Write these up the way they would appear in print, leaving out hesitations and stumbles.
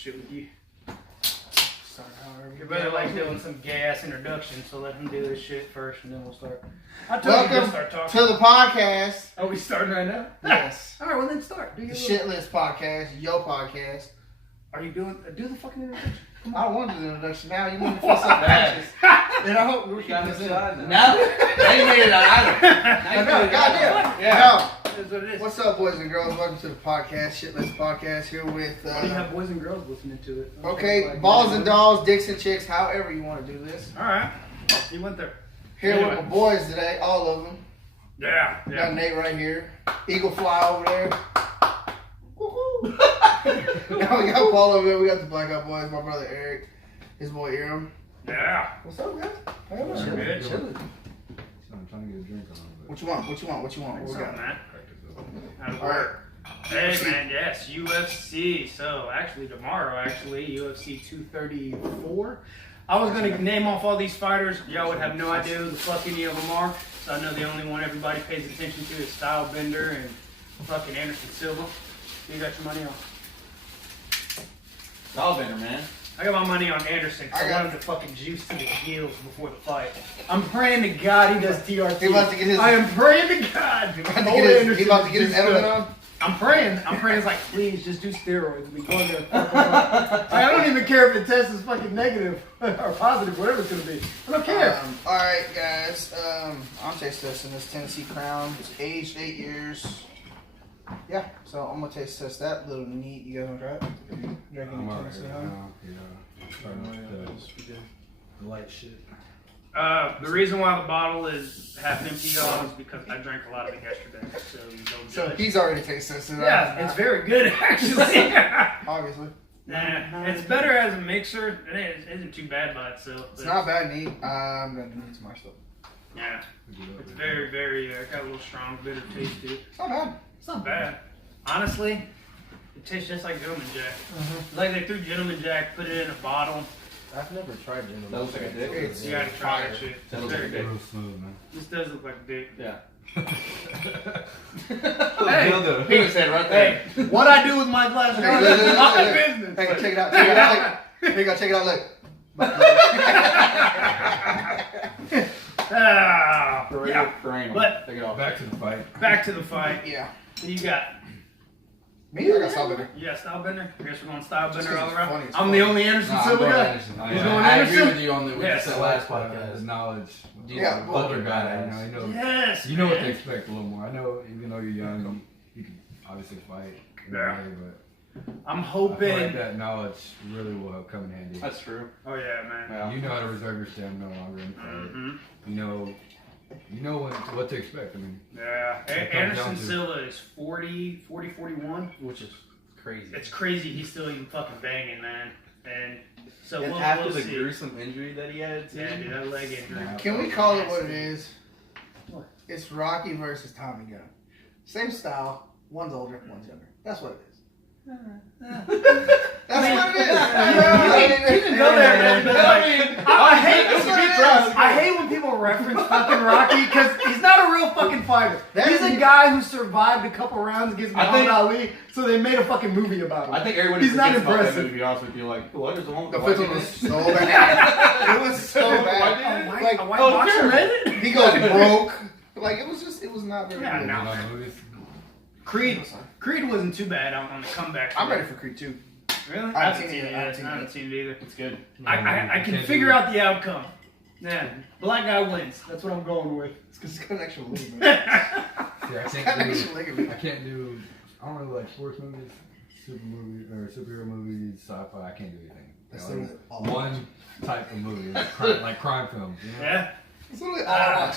shit with you. Start however Your brother likes doing some gay ass introduction, so let him do this shit first, and then we'll start. I told you to Welcome start talking. to the podcast. Are we starting right now? Yes. All right, well then start. Do The your Shit List Podcast, your podcast. Are you doing? Do the fucking introduction. I don't want to do the introduction now. You want me to feel self-conscious. And I hope we're keeping this in. No, they made it either. Goddamn. Yeah. No. That's what it is. What's up, boys and girls? Welcome to the podcast, Shit List Podcast. Here with, Why do you have boys and girls listening to it? okay, balls and dolls, dicks and chicks, however you want to do this. All right, you went there. Here Anyway. with my boys today, all of them. Yeah, Got yeah. Nate right here. Eagle Fly over there. Woohoo! We got Paul over there. We got the Blackout boys. My brother Eric. His boy Iram. Yeah. What's up, guys? How you Chilling, doing? chilling. I'm trying to get a drink on. What you want? What you want? What you want? What we What's up, got? man? How's it All right. work? Hey, man, yes, UFC. So, actually, tomorrow, UFC 234. I was going to name off all these fighters. Y'all would have no idea who the fuck any of them are. So, I know the only one everybody pays attention to is Stylebender and fucking Anderson Silva. Who you got your money on? Stylebender, man. I got my money on Anderson because I I got- wanted to fucking juice to the gills before the fight. I'm praying to God he does TRT. He about to get his- I am praying to God. He about to get his Edelman on? I'm praying. It's like, please, just do steroids. We going there. I don't even care if the test is fucking negative or positive, whatever it's gonna be. I don't care. All right, guys. I'm taste testing this Tennessee Crown. It's aged 8 years. Yeah, so I'm gonna taste test that little neat. You guys wanna try it? Drinking the Tennessee, huh? The light shit. The reason why the bottle is half empty, y'all, is because I drank a lot of it yesterday. So you don't So judge. he's already taste tested it. Yeah, it's very good actually. Obviously. It's better as a mixer. It isn't too bad by itself. It's not bad neat. I'm gonna do some more stuff. Yeah, it's very, very. Got a little strong, bitter taste to it. It's not bad. It's not bad. Honestly, it tastes just like Gentleman Jack. Like they threw Gentleman Jack, put it in a bottle. I've never tried Gentleman. That looks like a dick. It's You gotta try that shit. That It's looks very like a good. dick. smooth, man. This does look like a dick. Yeah. Hey, Penis head right there. hey, what I do with my glass of Hey, water look, is look, my look, look. business. Hey, check it out. Check it out. Look. Here you go. Check it out. Look. Ah, yeah. But take it off. Back to the fight. back to the fight. Yeah. Who you got? Me? I got Stylebender. You got Stylebender? I guess we're going Stylebender all It's around. funny as I'm fuck. the only Anderson Silva guy. He's going I agree Anderson? with you on the what Yes. you said last The podcast. knowledge. Yeah, The older guy, you know, Yes. you know what man. they expect a little more. I know, even though you're young, you can obviously fight in a Yeah. way, but I'm I feel hoping. like that knowledge really will help come in handy. That's true. Oh yeah, man. Yeah. You know how to reserve your stamina longer in the fight. Mhm. You know what to expect. I mean, Yeah. It comes Anderson down to- Silva is 41. Which is crazy. It's crazy he's still even fucking banging, man. And so And we'll, after we'll the see. gruesome injury that he had, too. Yeah, dude, that leg injury. Nah. Can we call it what it is? What? It's Rocky versus Tommy Gunn. Same style. One's older, one's younger. That's what it is. That's what it is. You can go there, man. But like, I hate That's what it is. I hate when people reference fucking Rocky because he's not a real fucking fighter. He's a guy who survived a couple rounds against I Muhammad think- Ali, so they made a fucking movie about him. I think everybody He's not forgets about that impressive. movie, to be honest with you. Like, what is the one with The white fifth one was dude? so bad. It was so a bad. white, Like, a white oh, boxer sure. made it? he goes broke. Like, it was not very Yeah, good. no. you know, the movies. Creed wasn't too bad on the comeback. I'm ready for Creed 2. Really? I I haven't haven't seen it. I haven't I haven't seen it either. It's good. I You can can't figure do- out the outcome. Yeah, black guy wins. That's what I'm going with. It's got an actual ligament. See, I It's can't got an do. actual ligament. I can't do. I don't really like sports movies, superhero movies, sci-fi. I can't do anything. That's You know, literally all I one type of movie, like crime films. You know? Yeah. It's literally all I watch.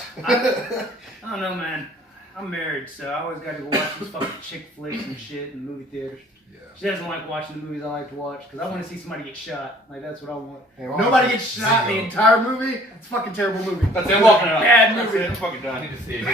I don't know, man. I'm married, so I always got to go watch these fucking chick flicks and shit in movie theaters. Yeah. She doesn't like watching the movies I like to watch because I want to see somebody get shot. Like that's what I want. Hey, well, Nobody gets shot in the Zingo. entire movie. It's a fucking terrible movie. That's it, walking out. Bad That's movie. it, I'm fucking I done. need to see it.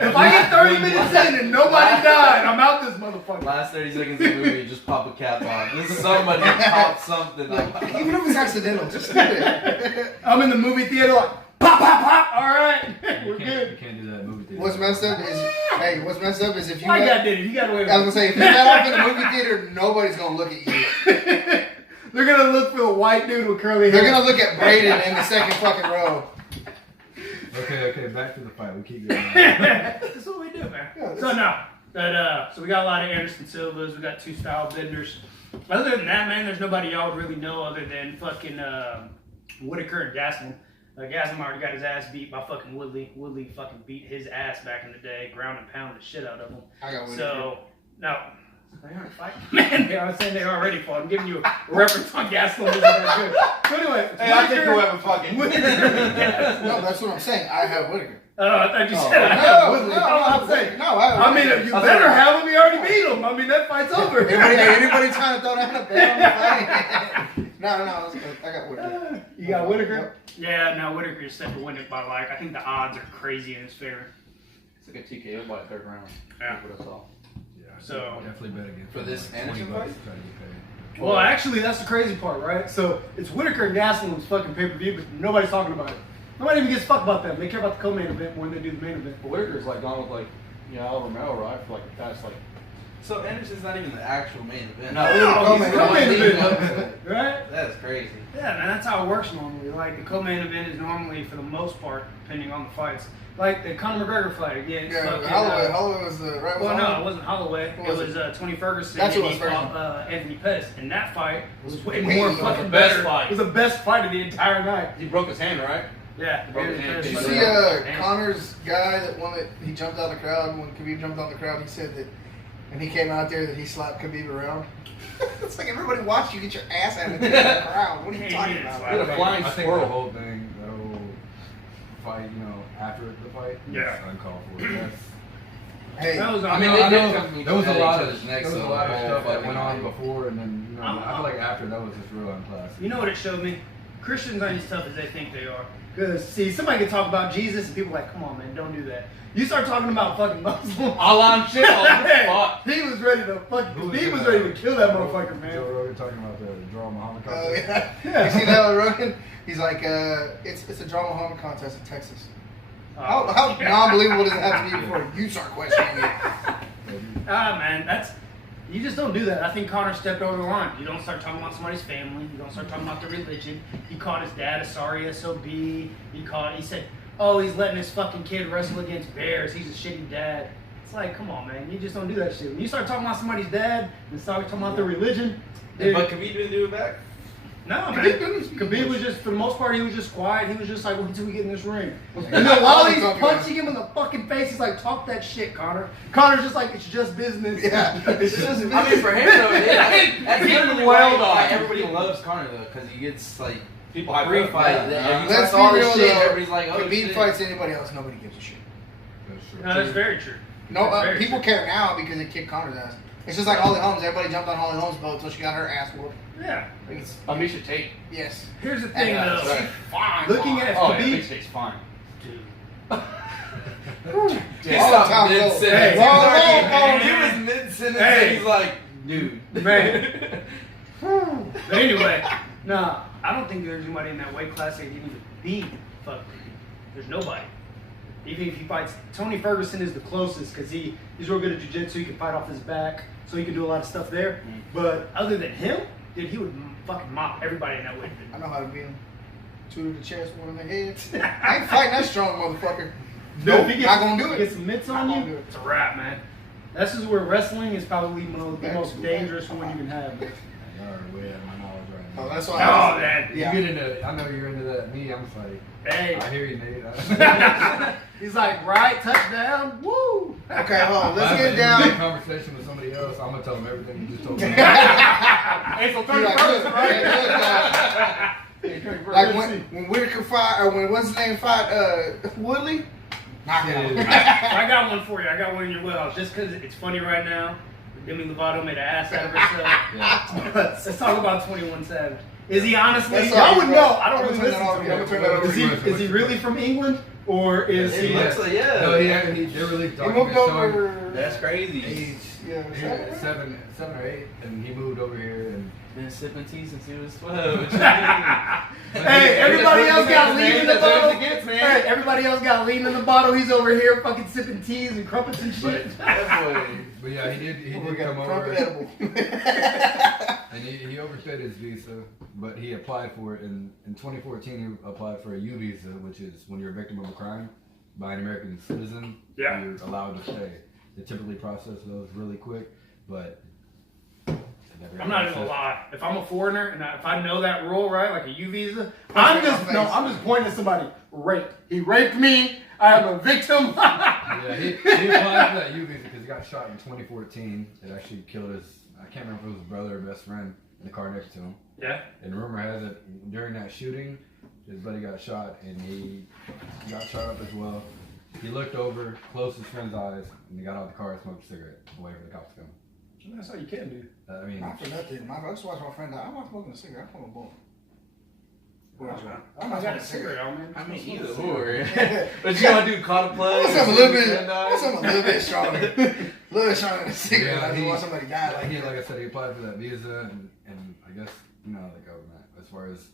If I get 30 minutes in and nobody died, I'm out this motherfucker. Last 30 seconds of the movie, just pop a cap on. This is somebody pop something. Like, Even if it's accidental, just do it. I'm in the movie theater like pop, pop, pop. All right, You we're can't good. do that in movie theater. What's messed up is if you My let, guy did it. He got away with I was it. gonna say if you let off in the movie theater, nobody's gonna look at you. They're gonna look for the white dude with curly hair. They're gonna look at Braden in the second fucking row. Okay, back to the fight. We keep going. That's what we do, man. Yeah, So no, so we got a lot of Anderson Silvas. We got 2 style benders. Other than that, man, there's nobody y'all would really know other than fucking Whitaker and Gaslam. Gaslam already got his ass beat by fucking Woodley. Woodley fucking beat his ass back in the day, ground and pound the shit out of him. I got So no. They aren't fighting. Man, I was saying they already fought. I'm giving you a reference on Gaslam. Isn't that good? So anyway, Hey, I think whoever fucking. No, that's what I'm saying. I have Whitaker. Oh, I thought you said I No, have Woodley. I'm saying. No, I have I mean, Whitaker. you better have him. You already beat him. I mean, that fight's over. Anybody trying to throw down a bet on the fight? No, I got Whitaker. You got Whitaker? Yeah, no, Whitaker's set to win it by like, I think the odds are crazy in his favor. It's like a TKO by 3rd round. Yeah. That's what I saw. Yeah, So- definitely bet against For this Anderson $20 fight? to try to get paid. Well, actually, that's the crazy part, right? So it's Whitaker and Gaslam's fucking pay-per-view, but nobody's talking about it. Nobody even gives a fuck about them. They care about the co-main event more than they do the main event. But Whitaker's like gone with like, Al Romero, right? For like the past like. So Anderson's not even the actual main event. No, co-main he's co-main event. event, right? That's crazy. Yeah, man, that's how it works normally. Like, the co-main event is normally, for the most part, depending on the fights. Like, the Conor McGregor fight against fucking... Holloway was the right one. Well, no, it wasn't Holloway. What It was was Tony Ferguson. That's and who he was fought Anthony Pettis. And that fight was way Way more more fucking the best better. fight. It was the best fight of the entire night. He broke his hand, right? Yeah. Broke his Anthony hand. Did you Pettis. see And- Connor's guy that one that he jumped out of the crowd? When Khabib jumped out of the crowd, he said that when he came out there that he slapped Khabib around. It's like everybody watched you get your ass handed to you in the crowd. What are you talking about? He had a flying I think squirrel. the whole thing, the whole fight, after the fight, Yeah. is uncalled for. That's, Hey, That was I mean, I they know did come there was a at lot each of other's necks, there was a so lot the of whole stuff that fucking went on thing. before, and then I feel like after that was just real unclassy. You know what it showed me? Christians aren't as tough as they think they are. Because, see, somebody can talk about Jesus and people are like, come on, man, don't do that. You start talking about fucking Muslims. Alan shit. Hey, Fuck. he was ready to fucking, he was ready to kill that motherfucker, man. Joe Rogan talking about the draw Muhammad oh contest. yeah. You see that with Rogan? He's like, it's a drama home contest in Texas. How Yeah. non-believable does it have to be before you start questioning it? Ah, man, you just don't do that. I think Connor stepped over the line. You don't start talking about somebody's family. You don't start talking about their religion. He called his dad a sorry SOB. He said, oh, he's letting his fucking kid wrestle against bears. He's a shitty dad. It's like, come on, man. You just don't do that shit. When you start talking about somebody's dad and start talking about their religion, dude, But Khabib didn't do it back. no, man. Khabib didn't speak Khabib English. was just, for the most part, he was just quiet. He was just like, wait until we get in this ring. And then while he's punching him in the fucking face, he's like, talk that shit, Connor. Connor's just like, it's just business. Yeah. It's just business. I mean, for him though, at the end of the Well day, done. like, everybody loves Conor though, because he gets like People hype free up. fight. Yeah. Yeah. He Let's talks all be this real, shit. though. Everybody's like, oh Khabib shit. fights anybody else, nobody gives a shit. That's true. No, that's very true. No, That's very people true. care now because it kicked Connor's ass. It's just like Holly Holmes. Everybody jumped on Holly Holmes' boat until she got her ass whooped. Yeah. Like it's, Amisha Tate. yes. Here's the thing, And, though. sorry. Fine. Looking at Oh, yeah, Khabib, Amisha Tate's fine. dude. He All the stopped time, mid-sentence. Hey, He was whoa, already- whoa, he man. was mid-sentence Hey. and he's like, dude. Man. But anyway, nah, I don't think there's anybody in that weight class that can even beat fuck Khabib. There's nobody. Even if he fights, Tony Ferguson is the closest because he's real good at jiu-jitsu. He can fight off his back, so he can do a lot of stuff there. But other than him, dude, he would fucking mop everybody in that weight I division. know how to beat him. Two to the chest, one in the head. I ain't fighting that strong motherfucker. Dude, Nope, if he gets, not gonna do it. Get some mitts Not on gonna you, do it. it's a wrap, man. This is where wrestling is probably the Back most to dangerous back. one you can have. Man. Y'all are way out of my knowledge right now. Oh, that's why. Oh, man. Yeah. You get into, I know you're into that. Me, I'm just like, Hey. I hear you, Nate. He's like, right, touchdown, woo. Okay, hold on. Let's If get I'm down. in a conversation with somebody else, I'm gonna tell them everything you just told me. Hey, so You're Tony like, Ferguson, look, right? hey, look, like when Whitaker fight, or when what's his name fight, Woodley. Knock it out. I got one for you. I got one in your wheelhouse. Just because it's funny right now. Demi Lovato made an ass out of herself. Let's talk about 21 Savage. Is he honestly? That's Y'all all would right, know. bro. I don't I'm really gonna listen turn to that him. over. I'm gonna turn that over. Is he really from England or is It he? looks like, yeah. No, they're really He talking moved to showing over. That's crazy. Age, yeah, yeah, seven or eight, and he moved over here, and Been sipping tea since he was 12. Hey, everybody else got lean in the bottle. Gets, man. Hey, everybody else got lean in the bottle. He's over here fucking sipping teas and crumpets and shit. That boy. but yeah, he did We got come crumpet over. edible. And he overstayed his visa, but he applied for it. In 2014, he applied for a U visa, which is when you're a victim of a crime by an American citizen, Yeah. you're allowed to stay. They typically process those really quick, but I'm not even gonna lie. If I'm a foreigner and if I know that rule, right, like a U visa, I'm just pointing at somebody. Rape. He raped me. I am a victim. Yeah, he applied for that U visa because he got shot in 2014. It actually killed his, I can't remember if it was his brother or best friend in the car next to him. Yeah. And rumor has it, during that shooting, his buddy got shot and he got shot up as well. He looked over, closed his friend's eyes, and he got out of the car and smoked a cigarette, waiting for the cops to come. That's all you can do. I mean, Not for nothing. I just watched my friend die. I'm not smoking a cigarette. I'm smoking a bone. I'm not got a cigarette on, man. I mean, either or. But you gonna do caught a plug? I want something a little bit stronger. A little bit stronger than a cigarette. Yeah, I just want somebody die like that. like I said, he applied for that visa, and I guess, you know, the government, as far as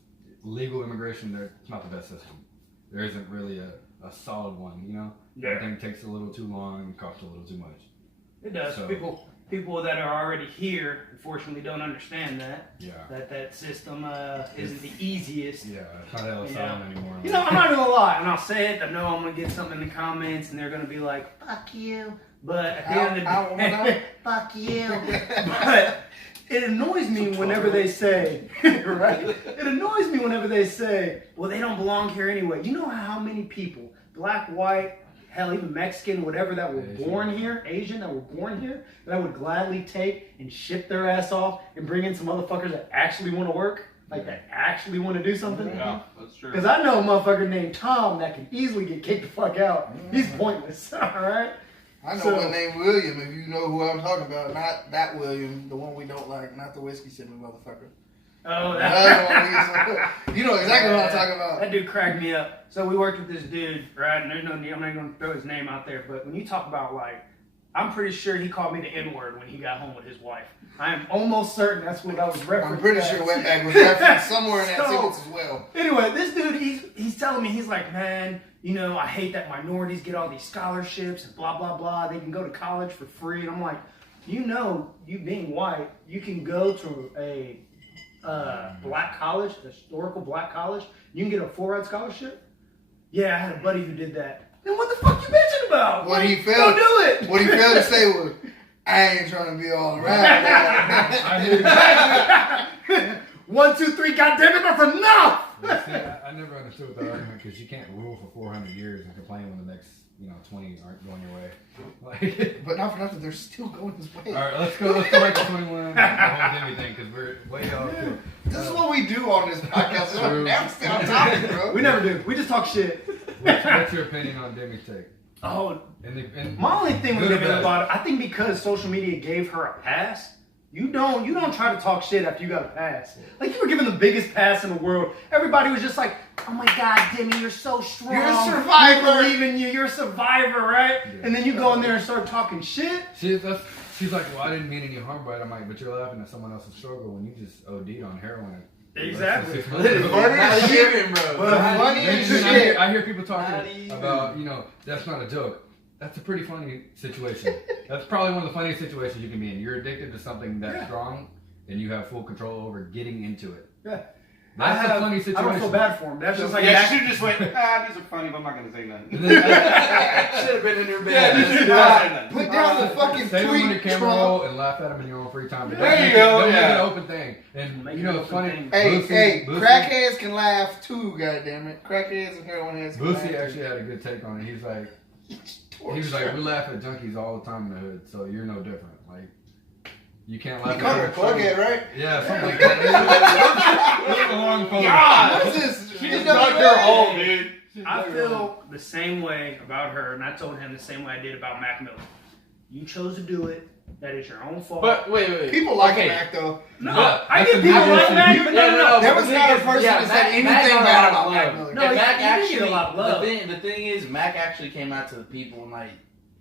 legal immigration, it's not the best system. There isn't really a solid one, you know? Yeah. Everything takes a little too long and costs a little too much. It does. So- People that are already here, unfortunately, don't understand that. Yeah. That system isn't the easiest. Yeah, it's not Ellis Yeah. Island anymore. You know, I'm not gonna lie, and I'll say it. I know I'm gonna get something in the comments, and they're gonna be like, "Fuck you," but at the end of the day, "Fuck you." But it annoys me whenever they say, right? It annoys me whenever they say, "Well, they don't belong here anyway." You know how many people, black, white, hell, even Mexican, whatever, that were born here, Asian, that were born here, that I would gladly take and ship their ass off and bring in some motherfuckers that actually want to work, like that actually want to do something. Yeah, that's true. Because I know a motherfucker named Tom that can easily get kicked the fuck out. He's pointless, alright? I know one named William, if you know who I'm talking about. Not that William, the one we don't like, not the whiskey sipping motherfucker. Oh, You know exactly what I'm talking about. That dude cracked me up. So we worked with this dude, right? And there's no, I'm not even going to throw his name out there, but when you talk about, like, I'm pretty sure he called me the N-word when he got home with his wife. I am almost certain that's what I was referencing. I'm pretty sure Wetback was referenced somewhere in that sentence as well. Anyway, this dude, he's telling me, he's like, man, you know, I hate that minorities get all these scholarships and blah, blah, blah. They can go to college for free. And I'm like, you know, you being white, you can go to a black college, a historical black college. You can get a full ride scholarship. Yeah, I had a buddy who did that. Then what the fuck you bitching about? What he failed, go do it. What he failed to say was, I ain't trying to be all around. I hear you. 1, 2, 3, goddamn it, that's enough. Yeah, see, I never understood that argument because you can't rule for 400 years and complain when the next, 20 aren't going your way. Like, But not for nothing, they're still going his way. all right, let's go back to 21. The whole Jimmy thing because we're way off. This is what we do on this podcast. True. We're never stay on topic, bro. We never do. We just talk shit. What's your opinion on Demi's take? Oh, And my only thing with good or Demi bad? about it, I think because social media gave her a pass, you don't try to talk shit after you got a pass. Like, you were given the biggest pass in the world. Everybody was just like, oh my God, Demi, you're so strong. You're a survivor. We believe in you. You're a survivor, right? Yeah. And then you go in there and start talking shit. she's like, well, I didn't mean any harm by it. I'm like, but you're laughing at someone else's struggle when you just OD'd on heroin. Exactly. Six months ago. Funny as Not shit. even, bro. But Not funny even. as And shit. I hear people Not talking even. about, that's not a joke. That's a pretty funny situation. That's probably one of the funniest situations you can be in. You're addicted to something that's strong, and you have full control over getting into it. Yeah. That's a funny I situation. don't feel bad for him. That's just like Yeah, Mac- she just went, these are funny, but I'm not going to say nothing. And then- Should have been in her bed. Yeah, just not say nothing. Put down the fucking Stay on the tweet, camera Trump. roll and laugh at them in your own free time. But There don't you make go, Don't make yeah. it an open thing. And Make you it know an it's open funny. thing. Hey, Boosie- crackheads can laugh too, goddammit. Crackheads and heroin heads can laugh Boosie too. actually had a good take on it. He was like, we laugh at junkies all the time in the hood, so you're no different. Like, you can't laugh You call her a at plughead, right? Yeah, something like that. It was a long photo. God! What's this? She She's just dug her hole, dude. I feel the same way about her, and I told him the same way I did about Mac Miller. You chose to do it. That is your own fault. But wait. People like okay. Mac though. no, Yeah, I that's get a people big like issue. Mac, but no. There was the not a thing person is, yeah, that said Mac anything got a bad lot about of Mac love. Miller. No, And he Mac did get a actually, lot of love. the thing is, Mac actually came out to the people and like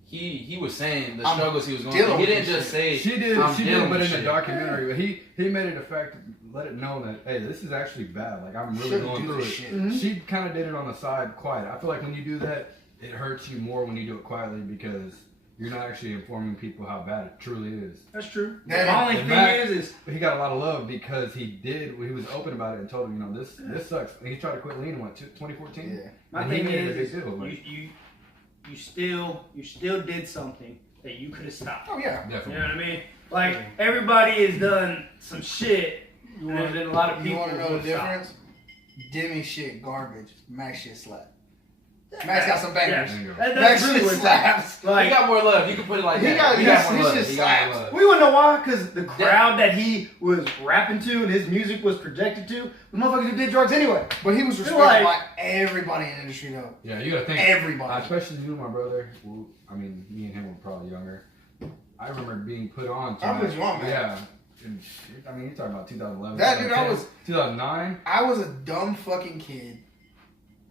he was saying the I'm struggles he was going dealing through. He with didn't this just say She did, I'm dealing but with in the shit. documentary, but he made it a fact, let it know that, hey, this is actually bad. Like, I'm really Shouldn't going do through it. this shit. Mhm. She kind of did it on the side quiet. I feel like when you do that, it hurts you more when you do it quietly because you're not actually informing people how bad it truly is. That's true. That- The only and thing Mac- is He got a lot of love because he was open about it and told him, this sucks. And he tried to quit lean in 2014. Yeah. my And he thing made it a is big deal. Like, you still did something that you could have stopped. Oh yeah. You definitely. know what I mean? Like everybody has done some shit, and then a lot of You people. want to know will the stop. difference? Demi shit garbage. Max shit slap. Max got some bangers. There you go. That's Max really shit what slaps. He like. got more love. You can put it like He that. got- He yes, more this love. shit He got more slaps. love. We wouldn't know why, because the crowd that he was rapping to and his music was projected to, the motherfuckers who did drugs anyway. But he was respected Like- by everybody in the industry though. Yeah, you gotta think. Everybody. Especially you, my brother. Who, I mean, me and him were probably younger. I remember being put on. I was young, man. Yeah. And, I mean, you're talking about 2011. That dude, I was 2009. I was a dumb fucking kid.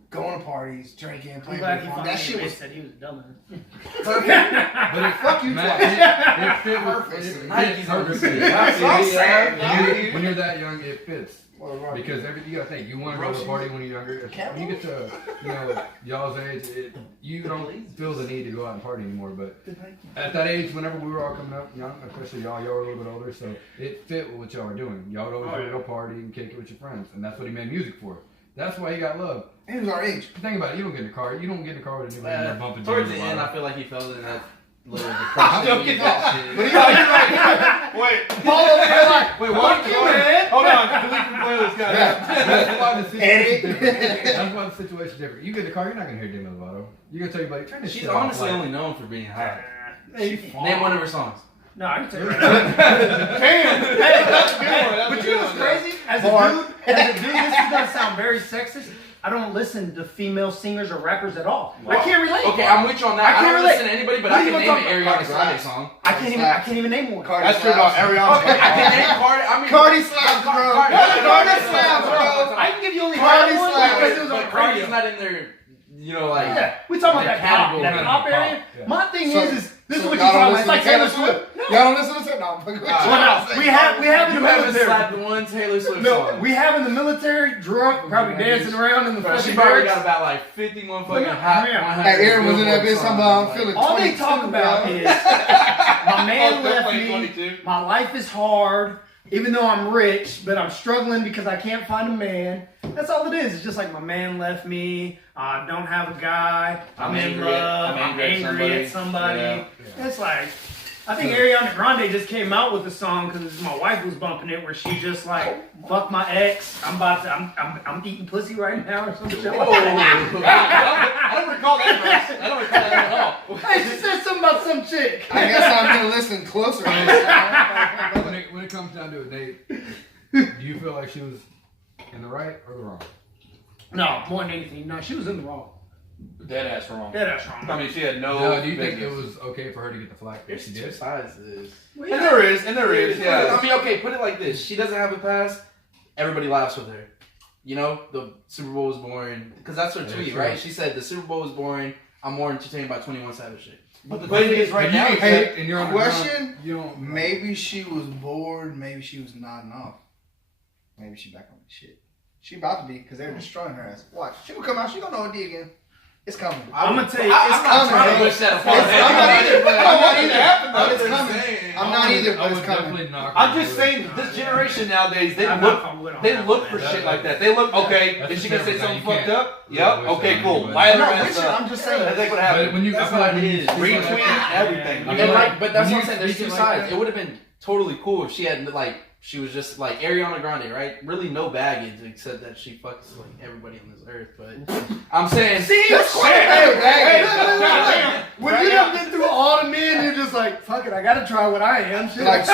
Going to parties, drinking, I'm playing glad he ping pong. finally That shit was said he was dumb. perfect. But it, Fuck you Matt, twice. it fit with Perfect. Nike's on perfectly. the That's what I'm saying. When you're that young, it fits. Because you gotta think, you want to go to a party when you're younger. When you get to, y'all's age, you don't feel the need to go out and party anymore. But at that age, whenever we were all coming up, young, especially y'all were a little bit older, so it fit with what y'all were doing. Y'all would always want to go party and kick it with your friends, and that's what he made music for. That's why he got love. He was our age. Think about it, you don't get in the car with anybody and they're bumping Towards the into you. end, I feel like he fell in that little I'm depression. joking. But he Wait, Paul over there like, wait, what? Fuck you, man. Hold on, delete the playlist, guys. That's why the situation's Edit. different. That's why the situation's different. You get in the car, you're not gonna hear Demi Lovato. You're gonna tell your buddy, turn this She's shit off. honestly Like, only known for being hot. Name Name one of her songs. No, I can tell you right now. Damn, that's a good one. That's But a you know good what's one, though. crazy? As Bar. a dude, this is gonna sound very sexist. I don't listen to female singers or rappers at all. I can't relate. Okay, I'm with you on that. I I can't don't relate. listen to anybody, but What I are can you name gonna an talk Ariana about? Grande song. I can't even name one. Cardi That's true about Ariana. Okay, I can name Cardi. I mean, Cardi slaps, bro. Cardi slaps, bro. I can give you only Cardi one slaps. because it was on But the Cardi's radio. not in there. Like. Yeah, we talking about the that pop category. area. Yeah. My thing So- is this is so what y'all you're talking don't about. It's like Taylor listen to Swift. Y'all don't listen to that? No, I'm fucking with you. Well, no, we have in You the haven't military. slapped one Taylor Swift No, song. we have in the military, drunk, probably dancing around in the Bro, she fucking probably barracks. got about like 50 motherfucking But no, hot. yeah. 100 Hey, Aaron was in that Billboard bitch. I'm songs, feeling All they 22, talk about bro. is my man Oh, left definitely me. 22. My life is hard, even though I'm rich, but I'm struggling because I can't find a man. That's all it is. It's just like my man left me. I don't have a guy. I'm in angry at- love. I'm I'm angry at angry at somebody. Yeah. It's like, I think Ariana Grande just came out with a song because my wife was bumping it, where she just like, fuck my ex. I'm eating pussy right now or some shit. Whoa. Like that. I don't recall that verse. I don't recall that at all. Hey, she said something about some chick. I guess I'm gonna listen closer. when it comes down to it, Nate, do you feel like she was in the right or the wrong? No, more than anything, no, she was in the wrong. Dead ass wrong. Yeah, that's wrong. I mean, she had no. No, do you think it business. was okay for her to get the flack that There's she two did? sides to this. Well, And yeah. there is, yeah. I mean, okay, put it like this. She doesn't have a past. Everybody laughs with her. You know, the Super Bowl was boring. Because that's her Yeah, tweet, sure. right? She said, the Super Bowl was boring. I'm more entertained by 21 Savage shit. But the But thing is, right If you now, ain't Hey, fit and you're on the ground, question? you don't. Maybe she was bored. Maybe she was nodding off. Maybe she back on the shit. She about to be because they're destroying her ass. Watch. She gonna come out. She gonna know OD again. It's coming. I'm gonna tell you, I'm it's not coming, trying to bro. push that It's apart. I'm not either, but I'm not either. happened, But though. it's coming. I'm not either, but I it's would coming. definitely knock I'm her just wood. saying, this generation nowadays, they I'm look not with on They that look one, for man. shit like that. They look, okay, That's is she the gonna say difference. something You fucked can't- up? you Yep, don't wish okay, that cool. on Light I'm her not ass with you. up. I'm just saying. That's what But happened. when you, I That's feel like how when it you is. speak like Retweet that- everything. I And feel like, but that's when what I'm you saying. There's speak two it like sides. that- It would have been totally cool if she had like she was just like Ariana Grande, right? Really no baggage except that she fucks like everybody on this earth. But I'm saying, See, That's shit. quite a baggage. When you done been through all the men, you're just like, fuck it, I gotta try what I am. Shit. Like, so,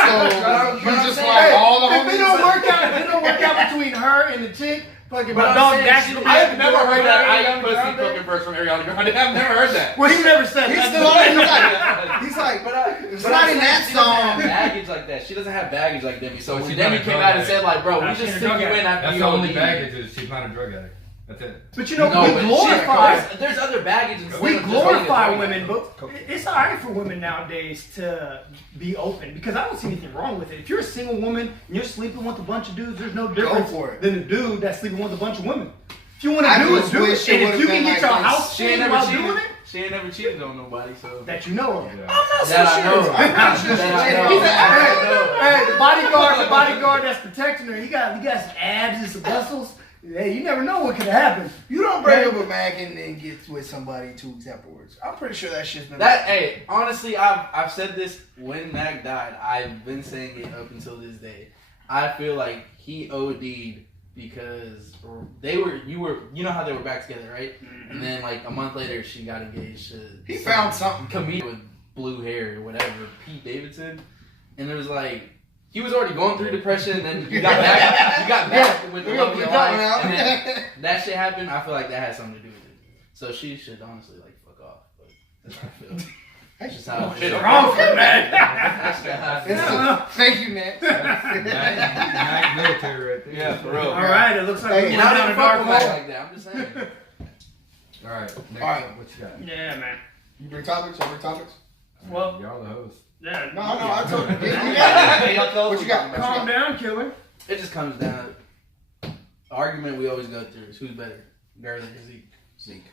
you just like all the if it homies. don't work out, if it don't work out between her and the chick, fucking But my I'm dog saying Dax. she- gonna be I at have the never door heard that right I now, eat pussy Grande. fucking verse from Ariana Grande. I've never heard that. Well, he never said He's that. still on it. He's like, but it's but not I'm in saying that she doesn't have song. baggage like that. She doesn't have baggage like Demi. So But when she's Demi not a came drug out and addict. said like, bro, Nah, we she's just a took drug you in addict. after That's you the only OD'd. baggage is she's not a drug addict. That's it. But you know, No, we but glorify. there's other baggage. instead We of just being a glorify drug women, addict. but it's alright for women nowadays to be open because I don't see anything wrong with it. If you're a single woman and you're sleeping with a bunch of dudes, there's no difference for it. than a dude that's sleeping with a bunch of women. If you want I to do it, just do wish it. it And if would've you been can get like your this. house She ain't clean never while cheated. doing it, She ain't never cheated on nobody, so. That you know of. Yeah. I'm not so That I sure. know. I'm not sure. That I know. He's like, Hey, the bodyguard that's protecting her, he got some abs and some muscles. Hey, you never know what could have happened. you don't break up with Mac and then get with somebody 2 weeks afterwards. I'm pretty sure that shit's been. Hey, honestly, I've said this when Mac died. I've been saying it up until this day. I feel like he OD'd because you know how they were back together, right? And then like a month later, she got engaged to He found something. comedian with blue hair or whatever, Pete Davidson, and it was like he was already going through depression, and then you got back with the love of your life, and then that shit happened. I feel like that had something to do with it. So she should honestly like fuck off. But that's how I feel. That's just how I feel. Wrong for man. That's just how I feel. Thank you, Nick. Mac military right there. Yeah, for real. All right, it looks like Hey, we And went I down don't a fuck dark with Mac hole. like that. I'm just saying. All right, next All right. up, what you got? Yeah, man. You bring topics? I bring topics? Well- y'all the host. Yeah. No, I told you. Hey, y'all tell us What you got? Calm down, killer. It just comes down. The argument we always go through is who's better, Gurley or Zeke. Zeke.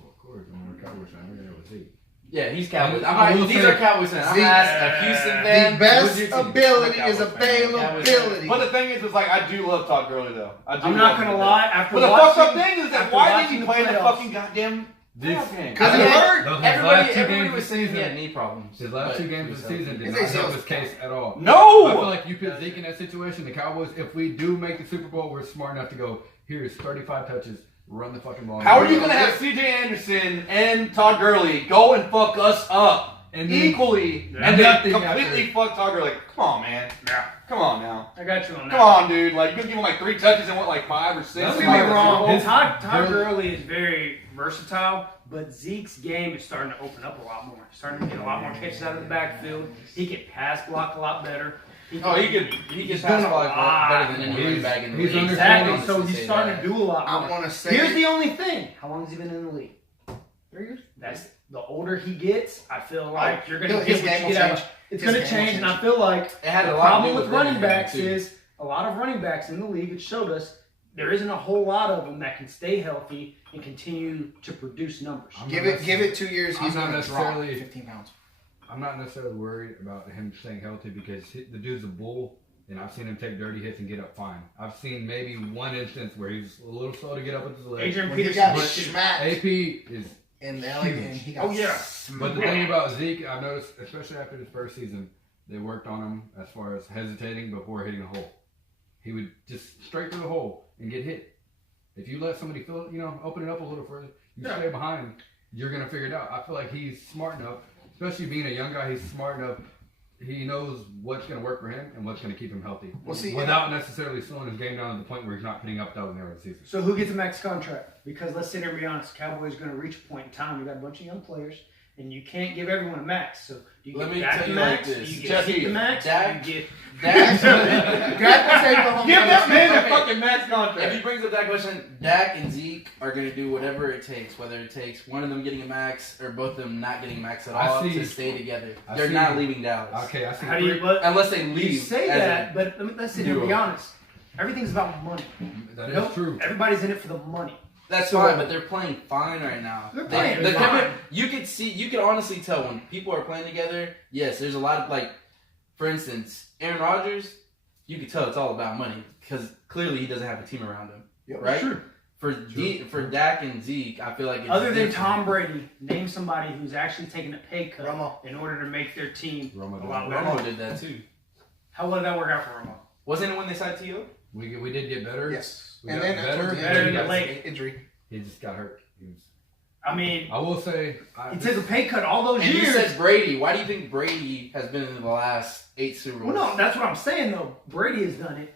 Well, of course, I'm a Cowboys fan. We're gonna go with Zeke. Yeah, he's Cowboys. I will These say- are Cowboys fans. I'm Zeke. not a Houston fan. The best Who's your team? ability is Cowboys fan. availability. But the thing is like, I do love Todd Gurley, though. I do I'm love not him gonna to death. lie. After But the fucked up watching, thing is that after why did watching he the play the playoffs- fucking goddamn This, playoff game? Because he Yeah. hurt. Those Everybody last two was games of the saying he had season, knee problems. his last but 2 games he of was the season did His not ACL help his case at all. No! I feel like you put Zeke in that situation, the Cowboys, if we do make the Super Bowl, we're smart enough to go, here's 35 touches, run the fucking ball. How are you gonna have CJ Anderson and Todd Gurley go and fuck us up And then- equally, Yeah. and then Nothing completely after. fuck Todd Gurley? Come on, man. Yeah, Come on now. I got you on that. Come on, dude. Like, you gonna give him like 3 touches and what, like 5 or 6? Don't Don't get get me me wrong. wrong. Todd Gurley- Gurley is very versatile, but Zeke's game is starting to open up a lot more. He's starting to get a lot more catches out of the backfield. He can pass block a lot better. He can He's pass doing a block lot. better than any He's- running back in the he's league. Exactly. Honestly So he's say starting that. to do a lot I more. want to say. Here's the only thing. How long has he been in the league? 3 years. That's the older he gets. I feel like you're gonna his get what game you will get out change. of. It's His gonna game will change, and change. I feel like It had the a lot to problem do with with running Drinkin, backs too. is a lot of running backs in the league. It showed us there isn't a whole lot of them that can stay healthy and continue to produce numbers. I'm Give not it 2 years. I'm He's not going to drop necessarily- 15 pounds. I'm not necessarily worried about him staying healthy because the dude's a bull, and I've seen him take dirty hits and get up fine. I've seen maybe one instance where he's a little slow to get up with his legs. Adrian When he Peterson. got was- smacked AP is, in the LA game, he got Oh, yeah. but the thing about Zeke, I've noticed, especially after his first season, they worked on him as far as hesitating before hitting a hole. He would just straight through the hole and get hit. If you let somebody fill it, open it up a little further, you stay behind, you're gonna figure it out. I feel like he's smart enough, especially being a young guy. He's smart enough. He knows what's gonna work for him and what's gonna keep him healthy, Well, see, without necessarily slowing his game down to the point where he's not putting up thousands every season. So who gets a max contract? Because let's sit here and be honest, Cowboys are going to reach a point in time. You got a bunch of young players, and you can't give everyone a max. So do you Let get me Dak tell the you like max? this. Do you get Jesse, Zeke the max? Dak- Do you get Dak, Give that man a Okay. fucking max if contract. he brings up that question, Dak and Zeke are going to do whatever it takes, whether it takes one of them getting a max or both of them not getting a max at I all see- to stay together. I They're see- not leaving Dallas. Okay, I see. how do you? But Unless they leave. you say as that, in- but let's sit here and be honest. Everything's about money. That is Nope. true. Everybody's in it for the money. That's So- fine, but they're playing fine right now. They're playing the fine. you could honestly tell when people are playing together. Yes, there's a lot of like, for instance, Aaron Rodgers. You could tell it's all about money because clearly he doesn't have a team around him, Yep. right? Sure. For Dak and Zeke, I feel like it's Other than different. Tom Brady, name somebody who's actually taking a pay cut Romo. in order to make their team Romo a did lot that. better. Romo did that too. How well did that work out for Romo? Wasn't it when they signed T.O.? We did get better. Yes. We And got then better. towards the Better end, than he the got late. injury. He just got hurt. I mean, I will say, he took a pay cut all those And you years. said Brady. Why do you think Brady has been in the last 8 Super Bowls? Well, no, that's what I'm saying though. Brady has done it.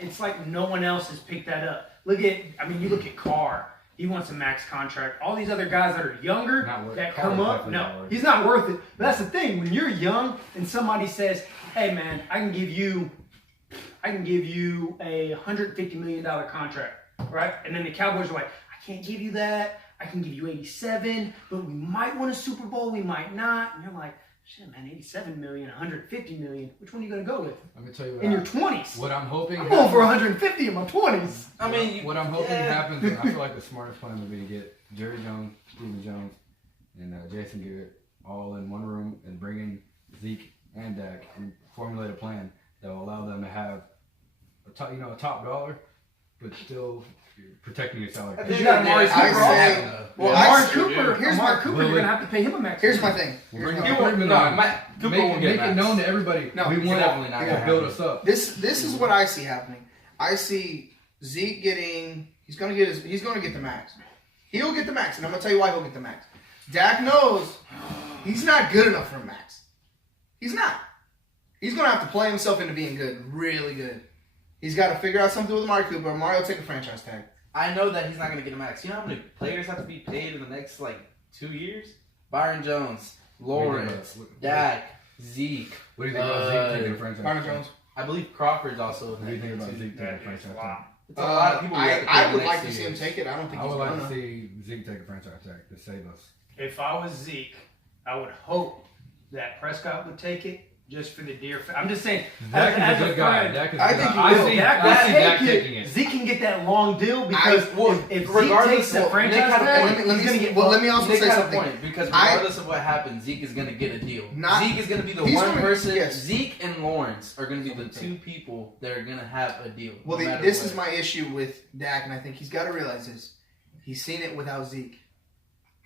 It's like no one else has picked that up. You look at Carr. He wants a max contract. All these other guys that are younger Not worth- that Carr come is up, definitely not no, worth he's not worth it. But that's the thing. When you're young and somebody says, "Hey, man, I can give you a $150 million contract," right? And then the Cowboys are like, "I can't give you that. I can give you 87, but we might win a Super Bowl, we might not." And you're like, "Shit, man, 87 million, 150 million. Which one are you gonna go with?" let me tell you In your what, 20s. what I'm hoping. I'm going for 150 in my 20s. I mean, what I'm hoping yeah. happens, and I feel like the smartest plan would be to get Jerry Jones, Stephen Jones, and Jason Garrett all in one room and bring in Zeke and Dak and formulate a plan that will allow them to have a top dollar, but still protecting your salary. You got Amari Cooper. Amari Cooper. Here's my Cooper. You're gonna have to pay him a max. Here's my thing. Cooper won't Make get it known to everybody. No, we he's want definitely not to gonna build happen. us up. This is what I see happening. I see Zeke getting. He's gonna get the max. He'll get the max, and I'm gonna tell you why he'll get the max. Dak knows he's not good enough for a max. He's not. He's gonna have to play himself into being good, really good. He's got to figure out something with Amari Cooper. Amari will take a franchise tag. I know that he's not going to get a max. You know how many players have to be paid in the next, 2 years? Byron Jones, Lawrence, Dak, Zeke. What do you think about Zeke taking a franchise Byron tag? Jones. I believe Crawford's also. What do you think about Zeke taking a franchise tag? It's a lot of people. I would like to see him take it. I don't think I he's would like gonna. to see Zeke take a franchise tag to save us. If I was Zeke, I would hope that Prescott would take it just for the deer. I'm just saying, Dak as is a a good guy. friend, Dak is I a good think guy. he will. I see Dak Dak will take taking it. it. Zeke can get that long deal because if Zeke regardless takes that of- franchise Nick had a tag, point. he's going to get. Let me also Nick say had a something. point, because regardless of what happens, Zeke is going to get a deal. Zeke is going to be the he's one gonna- person. yes. Zeke and Lawrence are going to be the two people that are going to have a deal. Well, no matter this what. is my issue with Dak, and I think he's got to realize this. He's seen it without Zeke.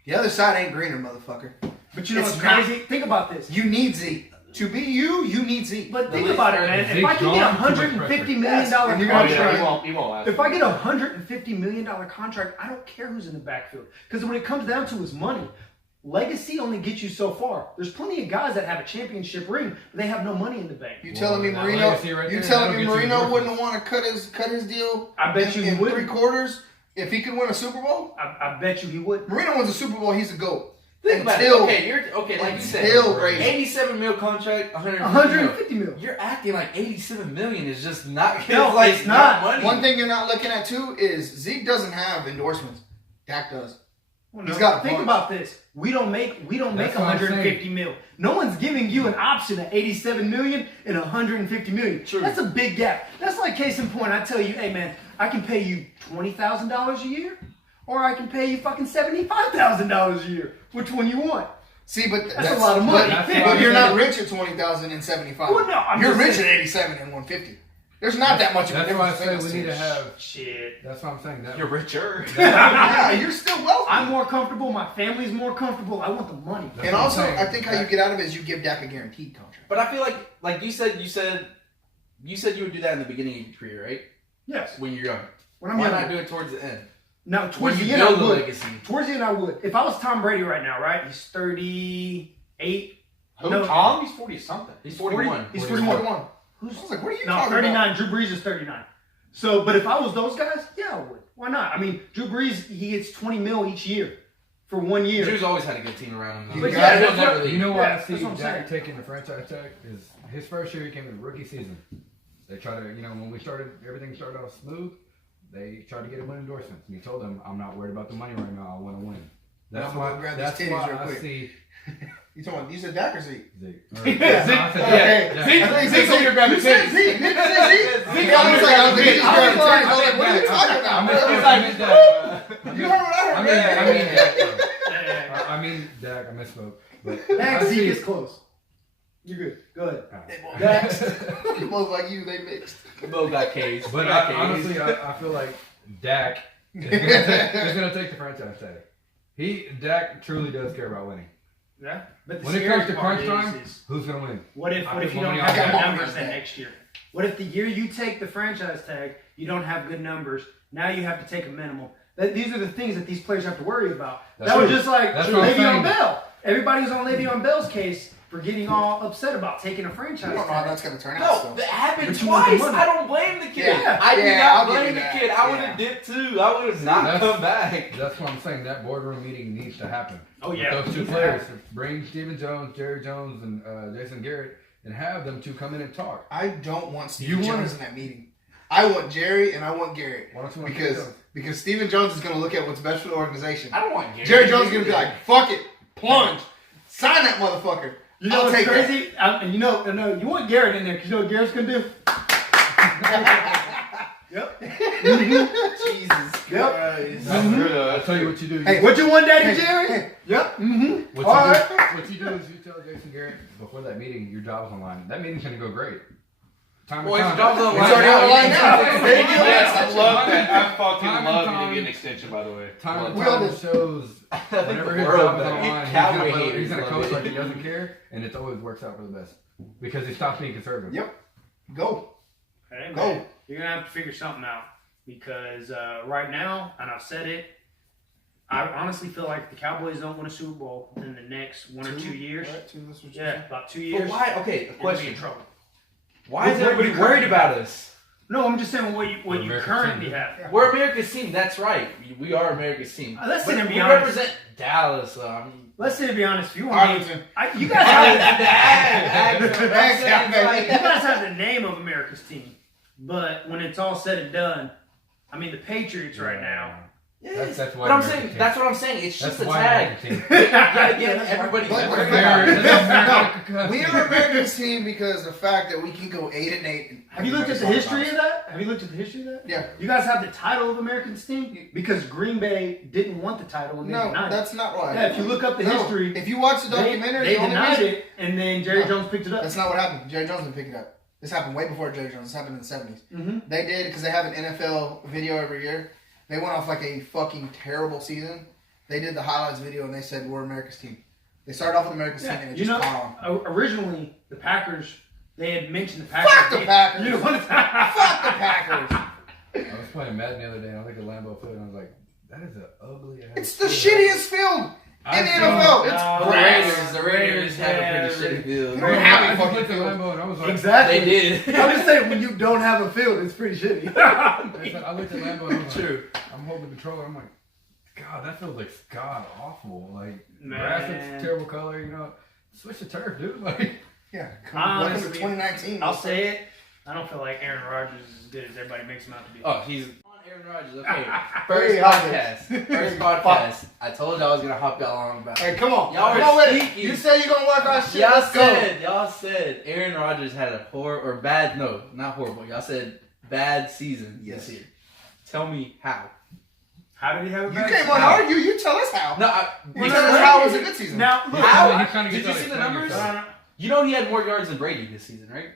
The other side ain't greener, motherfucker. But you know It's what's not. crazy? Think about this. You need Zeke. To be you need Zeke. But think least about it, man. If Zeke's I can get gone, too much $150 million Yes, and you're gonna contract, try. He won't last. if I get $150 million contract, I don't care who's in the backfield. Because when it comes down to his money, legacy only gets you so far. There's plenty of guys that have a championship ring, but they have no money in the bank. You telling me Well, that Marino? legacy right You there, telling that'll me get you Marino endorsements. wouldn't want to cut his deal? I bet you he in wouldn't. 3 quarters if he could win a Super Bowl. I bet you he would. Marino wins a Super Bowl, he's a GOAT. Think about it. Until- Okay, like you said, Until Brady. 87 mil contract, 150 mil. You're acting like 87 million is just not. No, like it's not. money. One thing you're not looking at too is Zeke doesn't have endorsements. Dak does. Well, He's no, got a think bunch. about this. We don't make That's what I'm 150 mil. No one's giving you an option at 87 million and 150 million. True. That's a big gap. That's like case in point. I tell you, hey man, I can pay you $20,000 a year, or I can pay you fucking $75,000 a year. Which one you want? See, but That's a lot of money. But you're not rich at 20,000 and 75. Well, no, I'm you're just rich saying- at 87 and 150. There's not that much of a That's why I difference. say we need to have. Shit. That's what I'm saying. That You're richer. Yeah, you're still wealthy. I'm more comfortable. My family's more comfortable. I want the money. That's And what I'm also, saying. I think how you get out of it is you give Dak a guaranteed contract. But I feel like you said you would do that in the beginning of your career, right? Yes. When you're young. When I'm Why young. not do it towards the end? Now, When towards you the end, I build a would. legacy. Towards the end, I would. If I was Tom Brady right now, right? He's 38. Who? No. Tom? He's 40 something. He's 41. He's 41. 41. I was like, what are you No, talking 39. about? Drew Brees is 39. So, but if I was those guys, yeah, I would. Why not? I mean, Drew Brees, he gets 20 mil each year for 1 year. Drew's always had a good team around him. Though. But He'll yeah, that's never what- leave. You know why Yeah, I see that's what I'm Dak saying. taking the franchise tag is his first year he came in rookie season. They try to, when we started, everything started off smooth. They tried to get him an endorsement, and he told them, "I'm not worried about the money right now. I want to win." That's I'm gonna why. grab these That's titties why real I quick. see You said Dak or Zeke? Zeke. Yeah, Zeke. I said Okay. Dak. Zeke- I think Zeke's over here grabbing You said titties. Zeke. Nick said Zeke. Zeke, I was like, he just Zeke. grabbed titties. I was like, what are you talking I about? meant bro? Dak. You heard what I I heard, mean man. Dak. Yeah. I mean Dak. I misspoke. But Dak, I Zeke see- is close. You're good. Go ahead. Dak. They both like you, they mixed. We both got K's. But We got K's. honestly, I feel like Dak is gonna take the franchise tag. Dak truly does care about winning. Yeah. But the When it scary comes to part crunch time, is who's gonna win? what if I you put don't money have on good that. numbers then next year? What if the year you take the franchise tag, you don't have good numbers? Now you have to take a minimal. These are the things that these players have to worry about. That's That was true. just like That's what I'm saying. Le'Veon Bell. Everybody was on Le'Veon Bell's case for getting all upset about taking a I franchise don't know how tag. that's going to turn out No, still. that happened But you want the twice. money. I don't blame the kid. Yeah. I do Yeah, not I'll give blame you the that. kid. I would Yeah. have dipped too. I would have not That's- come back. That's what I'm saying. That boardroom meeting needs to happen. Oh yeah. Those two Needs to players, happen. bring Stephen Jones, Jerry Jones, and Jason Garrett, and have them two come in and talk. I don't want Steve You want Jones to- in that meeting. I want Jerry and I want Garrett. Why don't you want Jerry Because Jones? because Stephen Jones is going to look at what's best for the organization. I don't want Gary. Jerry Jones is going to be like, fuck it, plunge, sign that motherfucker. You know I'll what's take that. crazy? And you know, you want Garrett in there because you know what Garrett's gonna do? Yep. Jesus Yep. Christ. That's true, though. I'll tell you what you do. Hey, What you want, Daddy Hey, Jerry? hey. Yep. What you, All do, right. what you do is you tell Jason Garrett before that meeting your job's online. That meeting's gonna go great. Time Well, and his time. job's on It's already on the line now. Yes, I love that. I fucking Time and love time. getting an extension, by the way. Time and We all time did. shows I think whenever the his world job is back. online, Cowboy haters he's gonna love coach it. like he doesn't care, and it always works out for the best because he stops being conservative. Yep. Go. Hey, Go. man, you're gonna have to figure something out because right now, and I've said it, I honestly feel like the Cowboys don't win a Super Bowl in the next 1 or 2 years. Right, two, that's what you Yeah, said. about 2 But years. why? Okay, a You're gonna be question. in trouble. Why is What everybody you worried currently about us? No, I'm just saying what you America's currently team. have. We're America's team. That's right. We are America's team. Let's sit But and be we honest. represent Dallas. So I mean, Let's say to be honest, if you want Arlington. you guys have Exactly. you guys have the name of America's team, but when it's all said and done, I mean the Patriots right now. yes. That's why But I'm America's saying team. that's what I'm saying. It's That's just a why tag. America's team. Yet again, everybody's But- worried but- about it. No, we are America's team because the fact that we can go 8-8. and Have you looked at the history of that? Have you looked at the history of that? Yeah. You guys have the title of America's team because Green Bay didn't want the title and they No, denied it. that's not why. Yeah, if you look up the No, history, if you watch the documentary, they the only denied reason- it, and then Jerry No. Jones picked it up. That's not what happened. Jerry Jones didn't pick it up. This happened way before Jerry Jones. This happened in the 70s. Mm-hmm. They did because they have an NFL video every year. They went off like a fucking terrible season. They did the highlights video and they said we're America's team. They started off with America's team and it you just know, caught on. originally the Packers, they had mentioned the Packers. Fuck the Packers. You know what? Fuck the Packers. I was playing Madden the other day and I looked at Lambeau Field and I was like, that is an ugly ass. It's the shittiest field in the I NFL. It's No, The grass. Raiders have a pretty shitty field. You don't have I a just fucking looked at field. Lambeau and I was like, Exactly. They did. I'm just saying, when you don't have a field, it's pretty shitty. I looked at Lambeau and I was like, True. I'm holding the controller. I'm like, God, that feels like god awful. Like Man. grass looks terrible color. You know, switch the turf, dude. Like, Yeah. Honestly, Welcome to 2019. I'll say it. I don't feel like Aaron Rodgers is as good as everybody makes him out to be. Oh, he's on Aaron Rodgers. Okay, Hey, first podcast. I told y'all I was gonna hop y'all on about. Hey, come on. Y'all Come were on with it. sneaky. You say you're going to work on shit. Y'all Let's go. said Aaron Rodgers had a no, not horrible. Y'all said bad season Yes. this year. Tell me how. How did he have a You bad came on How? argue. You tell us how. No, You tell us how it was a good season. Now, look, How? he's trying to Did get you that see the explained numbers? yourself. You know he had more yards than Brady this season, right?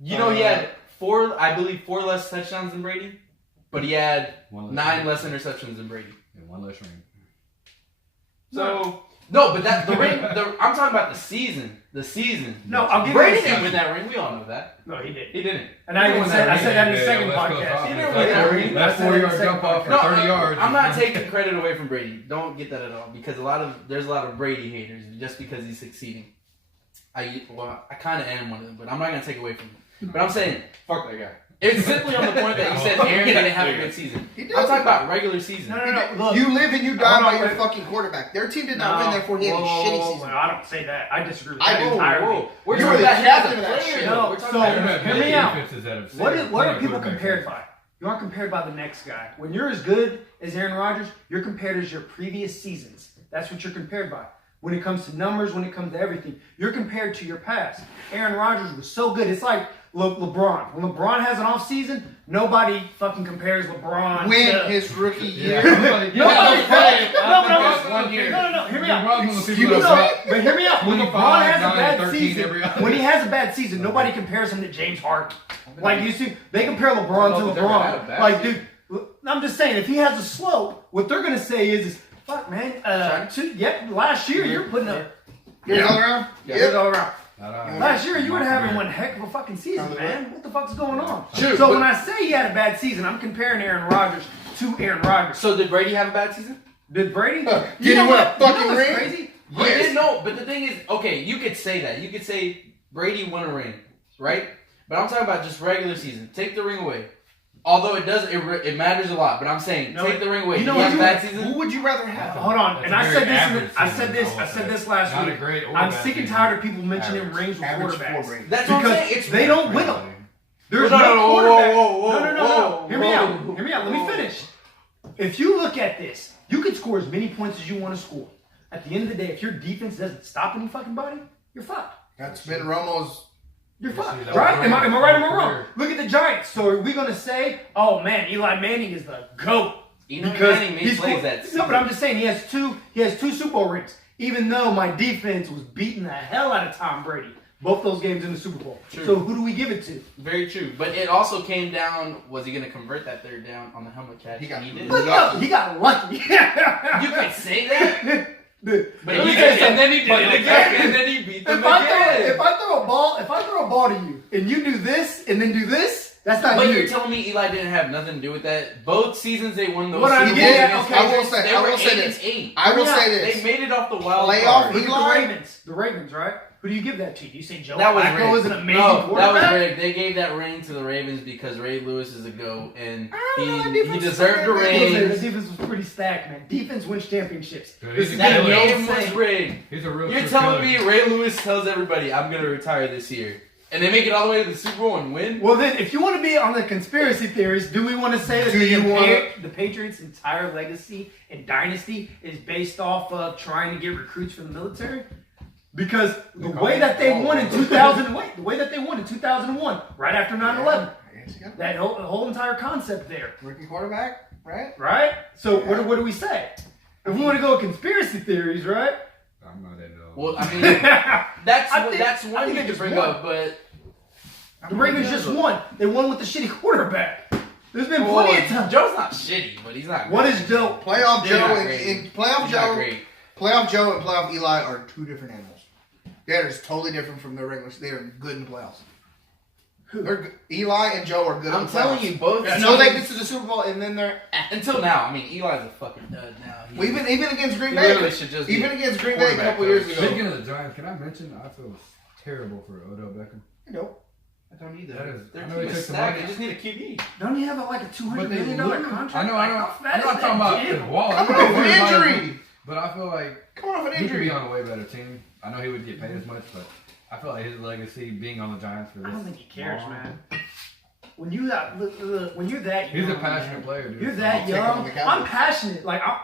You know he had four less touchdowns than Brady, but he had One 9 less interceptions than Brady. and one less ring. So no, but that the ring. I'm talking about the season. The season. no, I'll give Brady you didn't a win that ring. We all know that. No, he did. He didn't. And I even said, I said that in the Yeah, second West Coast podcast. offense. He didn't win that ring. That I said it in 4-yard the second jump off for podcast. 30 yards. I'm not taking credit away from Brady. Don't get that at all because there's a lot of Brady haters just because he's succeeding. I kind of am one of them, but I'm not gonna take away from him. But I'm saying Fuck that guy. it's simply on the point that you said Aaron didn't have a good season. He did. I'm talking about regular season. No. Look, You live and you die Hold on, by your wait. fucking quarterback. Their team did not win, therefore he had a whoa, shitty whoa, season. whoa, I don't say that. I disagree with I that do. entirely. We're You talking were the about him captain as of a that player. shit. though. No, We're talking so- about There him. have Hear many me out. defenses that have What saved are plenty of people quarterbacks. compared by? You aren't compared by the next guy. When you're as good as Aaron Rodgers, you're compared as your previous seasons. That's what you're compared by. When it comes to numbers, when it comes to everything, you're compared to your past. Aaron Rodgers was so good. It's like LeBron. When LeBron has an off season, nobody fucking compares LeBron Win to his rookie year. Nobody. No, No, hear me out. You know, But hear me out. When 25, LeBron has a 9, bad 13 season, every other. when he has a bad season, nobody compares him to James Harden. Like you see, they compare LeBron to They've never had a LeBron. bad Like, dude, I'm just saying, if he has a slope, what they're gonna say is fuck, man. Last year you're putting up. You're all around? Here's all around. Not Last year you were having one heck of a fucking season, man. What the fuck's going on? So when I say he had a bad season, I'm comparing Aaron Rodgers to Aaron Rodgers. So did Brady have a bad season? Did Brady? Did he win a fucking what's ring? crazy? He didn't know, but the thing is, okay, you could say that. You could say Brady won a ring, right? But I'm talking about just regular season. Take the ring away. Although it matters a lot, but I'm saying No, take the ring away. you Did know he have a what bad Who season? would you rather have? Hold on, That's and a I very said this. average I said season, this. I I will said say. this last Not a week. great or I'm bad sick and season. tired of people mentioning Average. rings with Average quarterbacks. 4 rings. That's what I'm Because saying. It's they don't win them. There's No, no no, whoa, quarterback. whoa, whoa, No. whoa, Hear me whoa, out. Hear me out. Let me whoa. finish. If you look at this, you can score as many points as you want to score. At the end of the day, if your defense doesn't stop any fucking body, you're fucked. That's been Romo's You're Yeah, fine, see, that right? was Am I right or am I career. wrong? Look at the Giants. So are we gonna say, oh man, Eli Manning is the GOAT? Eli Manning made plays that No, season. but I'm just saying he has two Super Bowl rings. Even though my defense was beating the hell out of Tom Brady, both those games in the Super Bowl. True. So who do we give it to? Very true. But it also came down, was he going to convert that third down on the helmet catch? He got- And he did. But no, he got lucky. You can say that, but Let me he tell you did, and then he something. did it again, and then he beat them again. If I throw a ball to you, and you do this and then do this, that's not But you. you're telling me Eli didn't have nothing to do with that? Both seasons they won those What I'm Super getting Bowls at- against okay, I will Patriots, say- they I were will say 8-8. I will say They this. made it off the wild Playoff card. Look at Eli- the Ravens, right? Who do you give that to? Do you say Joe That was Flacco rigged. is an amazing No, that quarterback? was rigged. They gave that ring to the Ravens because Ray Lewis is a GOAT, and I don't know, he defense deserved is the okay. ring. The defense was pretty stacked, man. Defense wins championships. Dude, This he's is a That killer. game was rigged. He's a real You're true telling killer. me Ray Lewis tells everybody, I'm going to retire this year, and they make it all the way to the Super Bowl and win? Well, then, if you want to be on the conspiracy theories, do we want to say that the Patriots' entire legacy and dynasty is based off of trying to get recruits from the military? Because the way that they won in 2001, right after 9/11, that whole entire concept there, Rookie quarterback, right? right? So what do we say? If we want to go conspiracy theories, right? I'm not in no. Well, I mean, I that's think one they you can just bring won. up, but The Ravens just won. They won with the shitty quarterback. There's been well, plenty of times. Joe's not shitty, but he's not. What great. is Joe? Playoff He's Joe not and great. Playoff He's not Joe. great. Playoff Joe and Playoff Eli are two different animals. They're just totally different from the regular. They are good in the playoffs. Eli and Joe are good in I'm the telling playoffs. you, both. Until they get to the Super Bowl, and then they're Until now, I mean, Eli's a fucking dud now. well, even against Green He Bay. literally should just be Even against Green Bay a quarterback couple years coach. ago. Speaking of the Giants, can I mention I feel terrible for Odell Beckham. Nope. I don't either. That is, They're I know he keeping took the stack. money, They just need a QB. Don't you have like a $200 but they million literally- contract? I know. Like, I'm how fast not is talking that about deal? his wallet. Coming I'm off an talking about injury. But I feel like Coming off an he could injury. be on a way better team. I know he would get paid as much, but I feel like his legacy being on the Giants for this. I don't think he cares, long. man. When you that when you're that young, He's a passionate man, player, dude. You're I'll that take him on young. the Cowboys. I'm passionate. Like I'm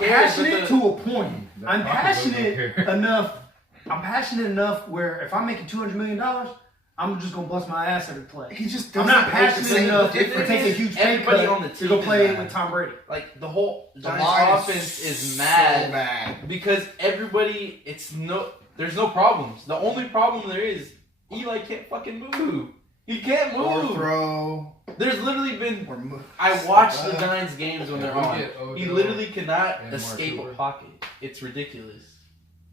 He cares, passionate but to a point. That I'm pocketbook don't passionate care. enough. I'm passionate enough where if I'm making $200 million, I'm just gonna bust my ass every play. He just I'm doesn't not make the passionate same enough to difference. take a huge pay Everybody cut on the to go team play is mad. with Tom Brady. Like the whole The Giants line offense is so mad bad. because everybody. There's no problems. The only problem there is Eli can't fucking move. He can't Or move. throw. There's literally been. Or move. I watch the Giants games when Yeah, they're we on. get Odell He literally cannot and escape Mark a Cooper. pocket. It's ridiculous.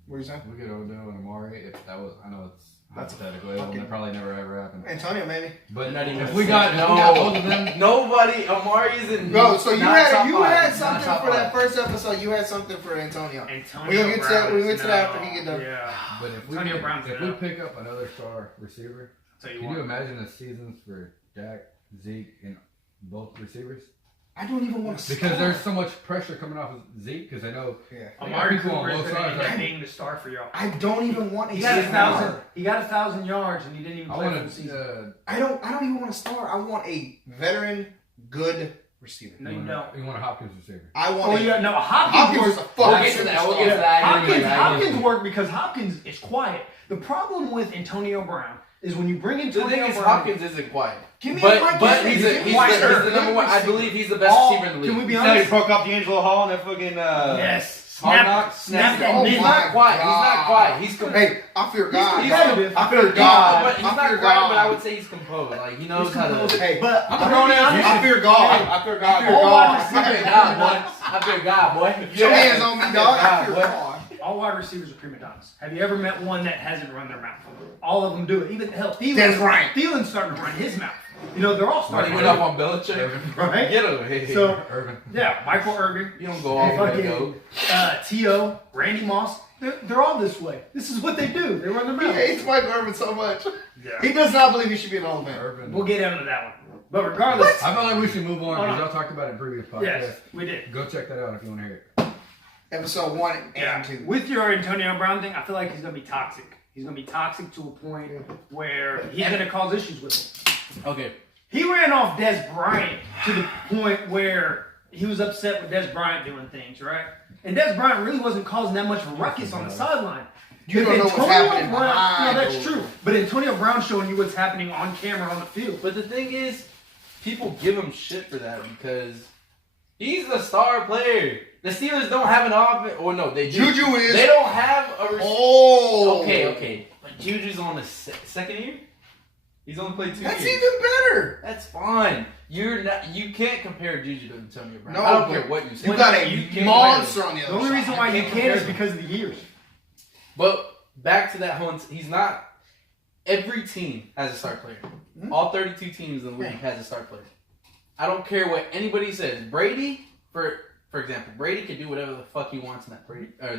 What are you saying? We get Odell and Amari. If that was, I know it's That's hypothetical. It will fucking- probably never ever happen. Antonio, maybe. But Not even if a we got second. both of them, Nobody. Amari's in. Bro, so you not had top you five. had Not something top for that five. first episode. You had something for Antonio. Antonio We gonna get to that- Brown we is get to that after no- he get done. Yeah. but if we Antonio Brown's if no. we pick up another star receiver, Tell you can what. you imagine the seasons for Dak, Zeke, and both receivers? I don't even want to. Because there's so much pressure coming off of Zeke because I know Yeah. they got Amari people on Cooper is both going to sides. end up Like, being the star for y'all. I don't even want a He got a star. thousand. He got 1,000 yards and he didn't even I play want for the season. I don't even want a star. I want a veteran, good receiver. No, you don't. You want a Hopkins receiver. I want. Oh yeah, no. Hopkins Hopkins works. is a fucking We'll get to that. We'll get to superstar. that. Hopkins work because Hopkins is quiet. The problem with Antonio Brown is when you bring The Antonio thing is, Brown. Hopkins isn't quiet. Give me a But break. he's the quieter. number one. I Receiver. believe he's the best All- receiver in the league. Can we be You know he honest? broke up D'Angelo Hall in that fucking. Yes. Hard Snap, knocks, snap snaps. that Oh mid. He's not quiet. He's not God. quiet. He's Hey, I fear God. He's dog. competitive. I fear God, God. but he's I not fear quiet. But I God. would say he's composed. Like he knows He's how to. composed. Hey, But I'm I'm gonna be honest. honest. I fear God. I fear God. fear All God. wide I fear receivers, God, boy. I fear God, boy. Put your hands on me, dog. I fear boy. God. all wide receivers are prima donnas. Have you ever met one that hasn't run their mouth? All of them do it. Even hell, That's right. Thiel's starting to run his mouth. You know, they're all When starting he to went run. up on Belichick, Right? get away. So, Irvin. yeah, Michael Irvin, you don't go off fucking, the go. T.O., Randy Moss, they're all this way. This is what they do. They run their He mouth. hates Mike Irvin so much. Yeah. He does not believe he should be in the Hall of Fame. Irvin. We'll get into that one. But regardless, I feel like we should move on Hold because on. y'all talked about it in previous podcasts. yes, we did. Go check that out if you want to hear it. Episode 1 and Yeah. 2. With your Antonio Brown thing, I feel like he's going to be toxic. He's going to be toxic to a point where he's going to cause issues with him. Okay. He ran off Des Bryant to the point where he was upset with Des Bryant doing things, right? And Des Bryant really wasn't causing that much of a ruckus on the sideline. You don't know what's happening behind. No, that's true. But Antonio Brown's showing you what's happening on camera on the field. But the thing is, people give him shit for that because he's the star player. The Steelers don't have an offense. Or no, they do. Juju is. They don't have a Oh. Okay. But Juju's on the second year? He's only played 2 years. That's even better. That's fine. You can't compare Juju to Antonio Brown. No, I don't care what you say. You got can't a monster on the The other only side. reason why you can is because of the years. But back to that whole, he's not. Every team has a star player. Mm-hmm. All 32 teams in the league has a star player. I don't care what anybody says. Brady, for example, Brady can do whatever the fuck he wants in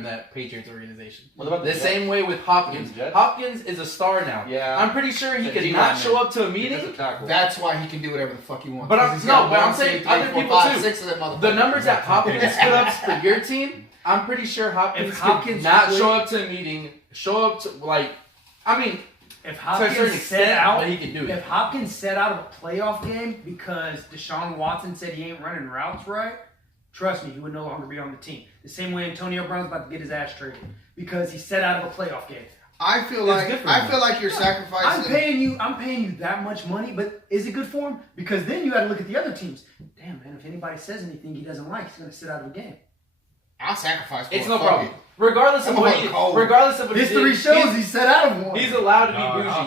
that Patriots organization. What about the same way with Hopkins? Hopkins is a star now. Yeah. I'm pretty sure he could not show up to a meeting. That's why he can do whatever the fuck he wants. But I'm saying other people too. 6 of them motherfuckers. The numbers that Hopkins put up for your team, I'm pretty sure Hopkins could not show up to a meeting, show up to If to a certain Hopkins extent, set out, but he can do it. if Hopkins set out of a playoff game because Deshaun Watson said he ain't running routes right, trust me, he would no longer be on the team. The same way Antonio Brown's about to get his ass traded because he set out of a playoff game. I feel like you're sacrificing. I'm paying you that much money, but is it good for him? Because then you got to look at the other teams. Damn, man, if anybody says anything he doesn't like, he's going to sit out of the game. I'll sacrifice. It's no problem. Regardless of what history shows, he set out of one. He's allowed to be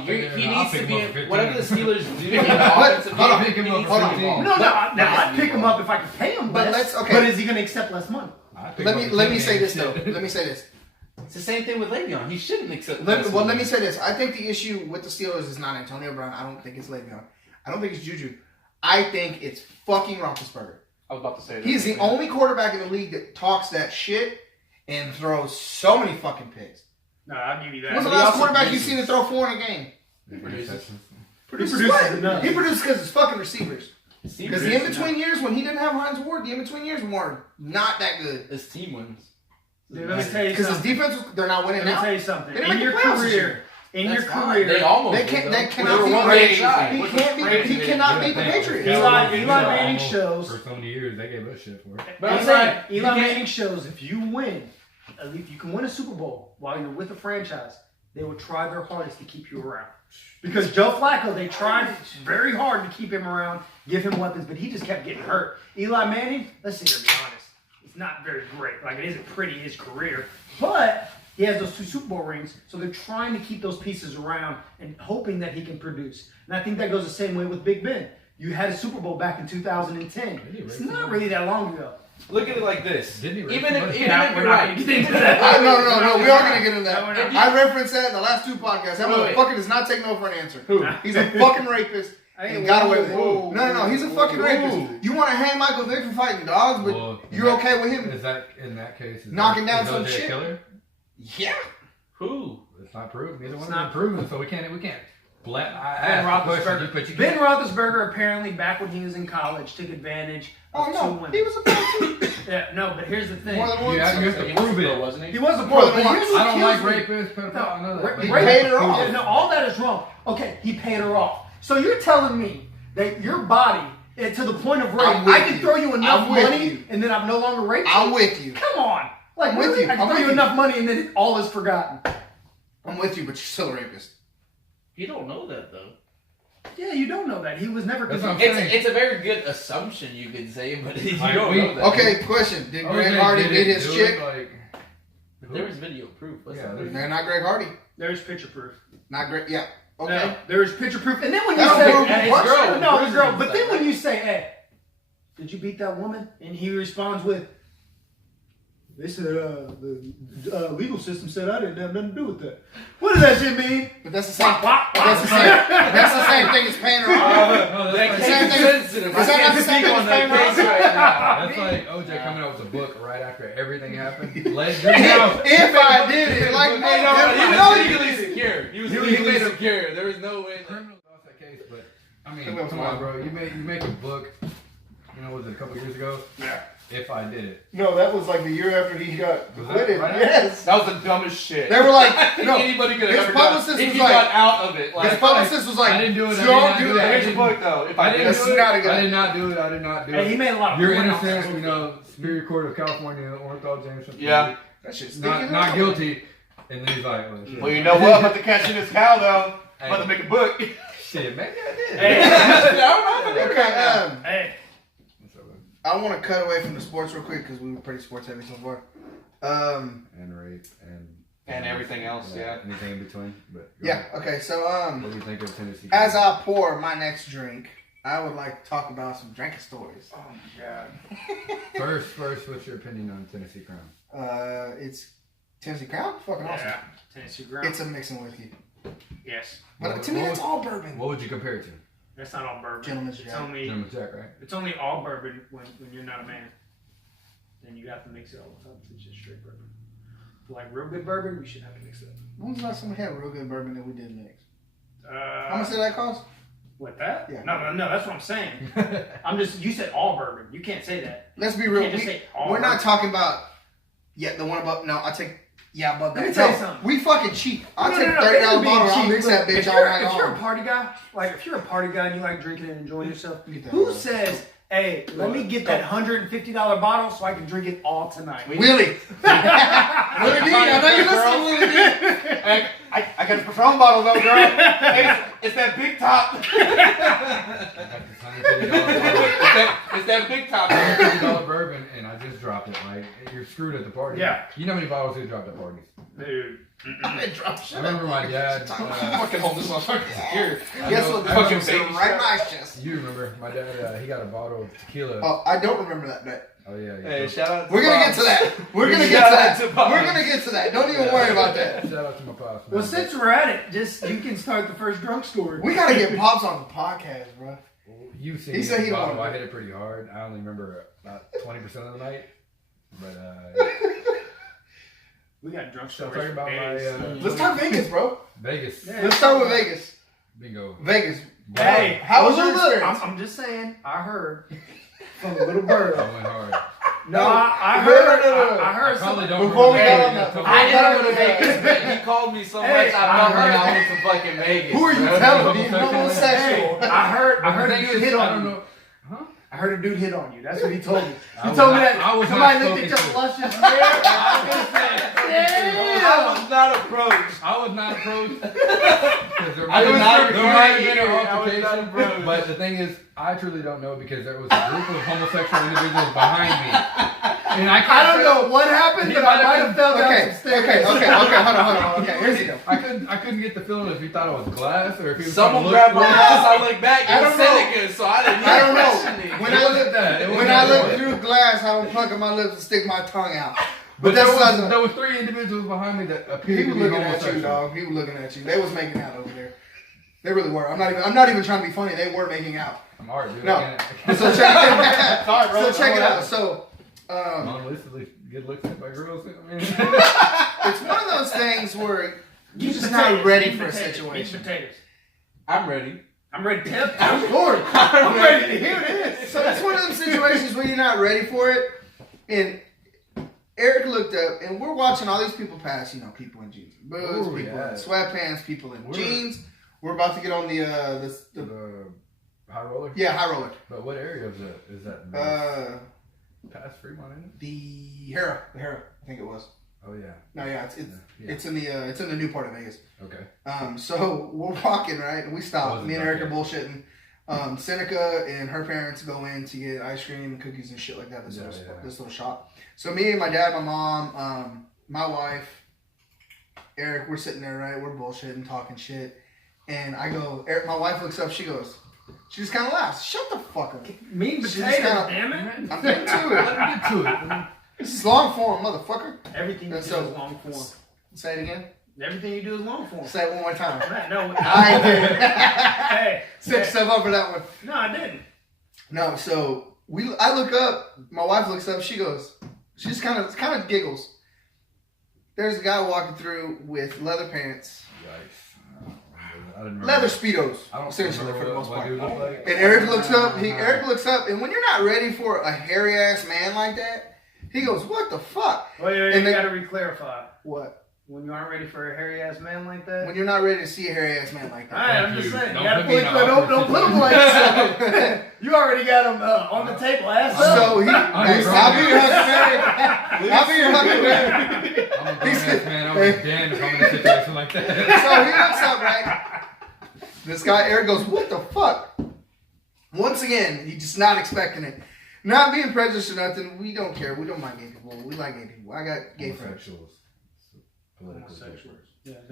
bougie. He needs to be whatever the Steelers do. I'd pick him up if I could pay him less. But is he going to accept less money? Let me say this though. Let me say this. It's the same thing with Le'Veon. He shouldn't accept. Let me say this. I think the issue with the Steelers is not Antonio Brown. I don't think it's Le'Veon. I don't think it's Juju. I think it's fucking Roethlisberger. I was about to say that. He's the only quarterback in the league that talks that shit and throws so many fucking picks. No, I'll give you that. When's the last quarterback you've seen to throw 4 in a game? He produces enough. He produces because his fucking receivers. Because the in-between years, when he didn't have Hines Ward, the in-between years were not that good. His team wins. Dude, let me tell you because something. his defense, they're not winning now. Let me tell you something. They didn't make the playoffs this year. They almost. They cannot beat. He cannot beat the Patriots. Eli Manning shows. For so many years, they gave us shit for it. But I'm saying Eli Manning shows if you win, at least you can win a Super Bowl while you're with the franchise. They will try their hardest to keep you around. Because Joe Flacco, they tried very hard to keep him around, give him weapons, but he just kept getting hurt. Eli Manning, let's sit here and be honest, it's not very great. Like, it isn't pretty in his career, but he has those 2 Super Bowl rings, so they're trying to keep those pieces around and hoping that he can produce. And I think that goes the same way with Big Ben. You had a Super Bowl back in 2010. It's not really that long ago. Look at it like this. Even if we're you're not right. going to get into that. No, we are going to get into that. No, we're not. I referenced that in the last 2 podcasts. That motherfucker does not take no for an answer. Who? He's a fucking rapist. And got away with it. No, he's a fucking rapist. You want to hang Michael Vick for fighting dogs, but you're okay with him Is that in that case? knocking down some OJ shit? Killer? Yeah. Who? It's not proven. Neither one It's of them not proven, so we can't. Ben Roethlisberger apparently back when he was in college took advantage of 2 women. He was a bad too. Yeah, no, but here's the thing. More than once. You have to prove it. wasn't he? He wasn't More pro, than but once. here's what I don't like kills me. rapists, pedophiles, I know that. He paid her off. Yeah, no, all that is wrong. Okay, he paid her off. So you're telling me that your body, to the point of rape, I'm with I can you. throw you enough I'm with money you. and then I'm no longer raped you? I'm with you. Come on. Like, I'm with really? you. I can I'm throw with you you. enough money and then it all is forgotten. I'm with you, but you're still a rapist. You don't know that though. Yeah, you don't know that. He was never That's good. what I'm saying. It's a very good assumption you could say, but you Like, don't know that. Okay, question. Did Greg Hardy beat his chick? But there was video proof. They're not Greg Hardy. There's picture proof. Not Greg. Yeah. Okay. No, there's picture proof. And then when you That's say, proof. And his what? girl, No, his girl. prison But was then like when you say, hey, did you beat that woman? And he responds with, they said the legal system said I didn't have nothing to do with that. What does that shit mean? But that's the same. That's the same thing as paying her off. That Same case thing. is sensitive. Is that not the same thing as paying her off? That's like OJ coming out with a book right after everything happened. Let it go. If I did it, like Hey, no, if he I was know you legally did it. secure. He was legally secure. There was no way. Criminals lost that case, but I mean, come on, bro. You make a book. You know, was it a couple years ago? Yeah. If I did it. No, that was like the year after he got Was that acquitted. right? Yes. That was the dumbest shit. They were like, no. Anybody could his have ever done. publicist If was he like- got out of it, His like, publicist was like, I didn't do it. don't do that. here's the book though. If I did That's it, not a good. I did not do it. I did not do Hey, he it. made a lot of You're money off innocent. that. You know, Superior Court of California, Orenthal James. Yeah. That shit's Not guilty. And then he's like, oh, shit. Well, you know what? I'm about to catch in this cow, though. I'm about to make a book. Shit, maybe I did. Hey. Okay, Hey, I want to cut away from the sports real quick because we were pretty sports heavy so far. And rape And everything else, yeah. Anything in between. But Yeah. Okay. So what do you think of Tennessee? as I pour my next drink, I would like to talk about some drinking stories. oh my god. First, what's your opinion on Tennessee Crown? It's Tennessee Crown. Fucking awesome. Yeah, Tennessee Ground. It's a mixing whiskey, Yes, but to me, it's all bourbon. What would you compare it to? that's not all bourbon. Gentleman's It's Jack. only Gentleman's Jack, right? it's only all bourbon when you're not a man. Then you have to mix it all the time. It's just straight bourbon. If you like real good bourbon, we should have to mix it. When was the last time we had real good bourbon that we did mix? How How much did that cost? What that? Yeah. No, that's what I'm saying. You said all bourbon. You can't say that. Let's be You real. can't just say all We're not bourbon. talking about the one above. No, I take above that. Let me tell you No, something. we fucking cheap. I take No, $30 it ain't being bottle. I'll cheap, mix but that bitch if all you're- night If you're a long. party guy, like if you're a party guy and you like drinking and enjoying yourself, Get that who out. says, "Hey, let me get that $150 bottle so I can drink it all tonight"? Willie. Willie D, I know you listen to Willie D. I got a Patron bottle, though, girl. It's that big top. It's that big top. $150 bourbon, and I just dropped it. Like you're screwed at the party. Yeah. You know how many bottles they dropped at parties? Dude. I drop I shit. remember my dad. Fucking hold this motherfucker here. Guess what? Fucking Fucking baby right in strap. my chest. You remember my dad? He got a bottle of tequila. Oh, I don't remember that day. Oh yeah. Hey, shout out to We're gonna get Bob's. to that. We're gonna get Shout to out that. to Bob's. We're gonna get to that. Don't even worry about that. Shout out to my pops. Well, man. since we're at it, you can start the first drunk story. We gotta get Pops on the podcast, bro. You seen He said he don't bottle, wanna I do hit it pretty hard. I only remember about 20% of the night. But We got drunk Shall I stories. talk about for my, days. Let's talk Vegas, bro. Vegas. Yeah. Let's start with Vegas. Bingo. Vegas. Hey, How was your experience? I'm just saying. I heard from a little bird. I went hard. No, No. I No, heard. no, no, no. I I heard probably some. don't Before we remember got on that. that- I didn't go to Yeah. Vegas, but he called me so much. Hey, I I felt like heard- I went to fucking Vegas. Who are you bro. telling me? Homosexual? Homosexual. Hey, I heard a The thing dude is, hit I on don't you. know. Huh? I heard a dude hit on you. That's what he told me. I He was told me not- that I was somebody not looked at your spoken to. luscious hair. I was not approached. I was not approached. 'Cause there I might- did not there might have agree. been an I was not altercation, approached. but the thing is, I truly don't know because there was a group of homosexual individuals behind me, and I can't. I don't say- know what happened, but I might have fell down Okay, some stairs. okay, hold on. Okay, here's the deal. I couldn't get the feeling if he thought it was glass or if he was Someone trying to grabbed look my ass. I looked back. I It was don't know. Seneca, so I didn't. I don't know. question it. When It I wasn't look, that. It when wasn't I that. look through glass, I don't plug in my lips and stick my tongue out. But that's there not- was 3 individuals behind me that He appeared was to be looking at you, homosexual. dog. He was looking at you. They was making out over there. They really were. I'm not even trying to be funny. They were making out. I'm alright, dude. No. I can't- So check it out. Sorry, bro. So check it out. So, Unlicitedly get looked at by girls. I mean, it's one of those things where you're just not ready for a situation. Potatoes. I'm ready. I'm ready to tell. I'm Lord. I'm ready to hear this. So it's one of them situations where you're not ready for it. And Eric looked up, and we're watching all these people pass. You know, people in jeans, and boots, Ooh, people yeah. in sweatpants, people in We're- jeans. We're about to get on the high roller. high roller. But what area is that? Is that past Fremont? Isn't it? The Hera, I think it was. Oh yeah. No, yeah, Yeah. it's in the new part of Vegas. Okay. So we're walking, right, and we stop. Wasn't Me and dark Eric are yet. bullshitting. Seneca and her parents go in to get ice cream and cookies and shit like that. Yeah. This little shop. So me and my dad, my mom, my wife, Eric, we're sitting there, right? We're bullshitting, talking shit, and I go. Eric, my wife looks up. She goes. She just kind of laughs. Shut the fuck up. Mean She's potatoes, kinda- damn it. I'm getting to it. Let me get to it. This is long form, motherfucker. Everything you And do so- is long form. Say it again. Everything you do is long form. Say it one more time. No, I did. Hey, Set yourself up for that one. no, I didn't. No, so I look up. My wife looks up. She goes. She just kind of giggles. There's a guy walking through with leather pants, Yikes. I didn't remember. leather speedos, I don't essentially for the most what part. dude looked like. And Eric looks up. Eric looks up, and when you're not ready for a hairy ass man like that, he goes, "What the fuck?" Wait, And you then- gotta re-clarify. What? When you aren't ready for a hairy ass man like that. When you're not ready to see a hairy ass man like that. Alright, I'm Thank just you. saying. Don't You gotta put me in put, an don't awkward put him like so. You already got him on the table, ass up. So he, I'm hey, grown I'll be your now. Huckleberry. I'll be your Huckleberry. I'm a grown ass man. I'm like, damn, if I'm in a situation like that. So he looks up, right? This guy, Eric, goes, what the fuck? Once again, he's just not expecting it. Not being prejudiced or nothing. We don't care. We don't mind gay people. We like gay people. I got gay friends. Homosexuals.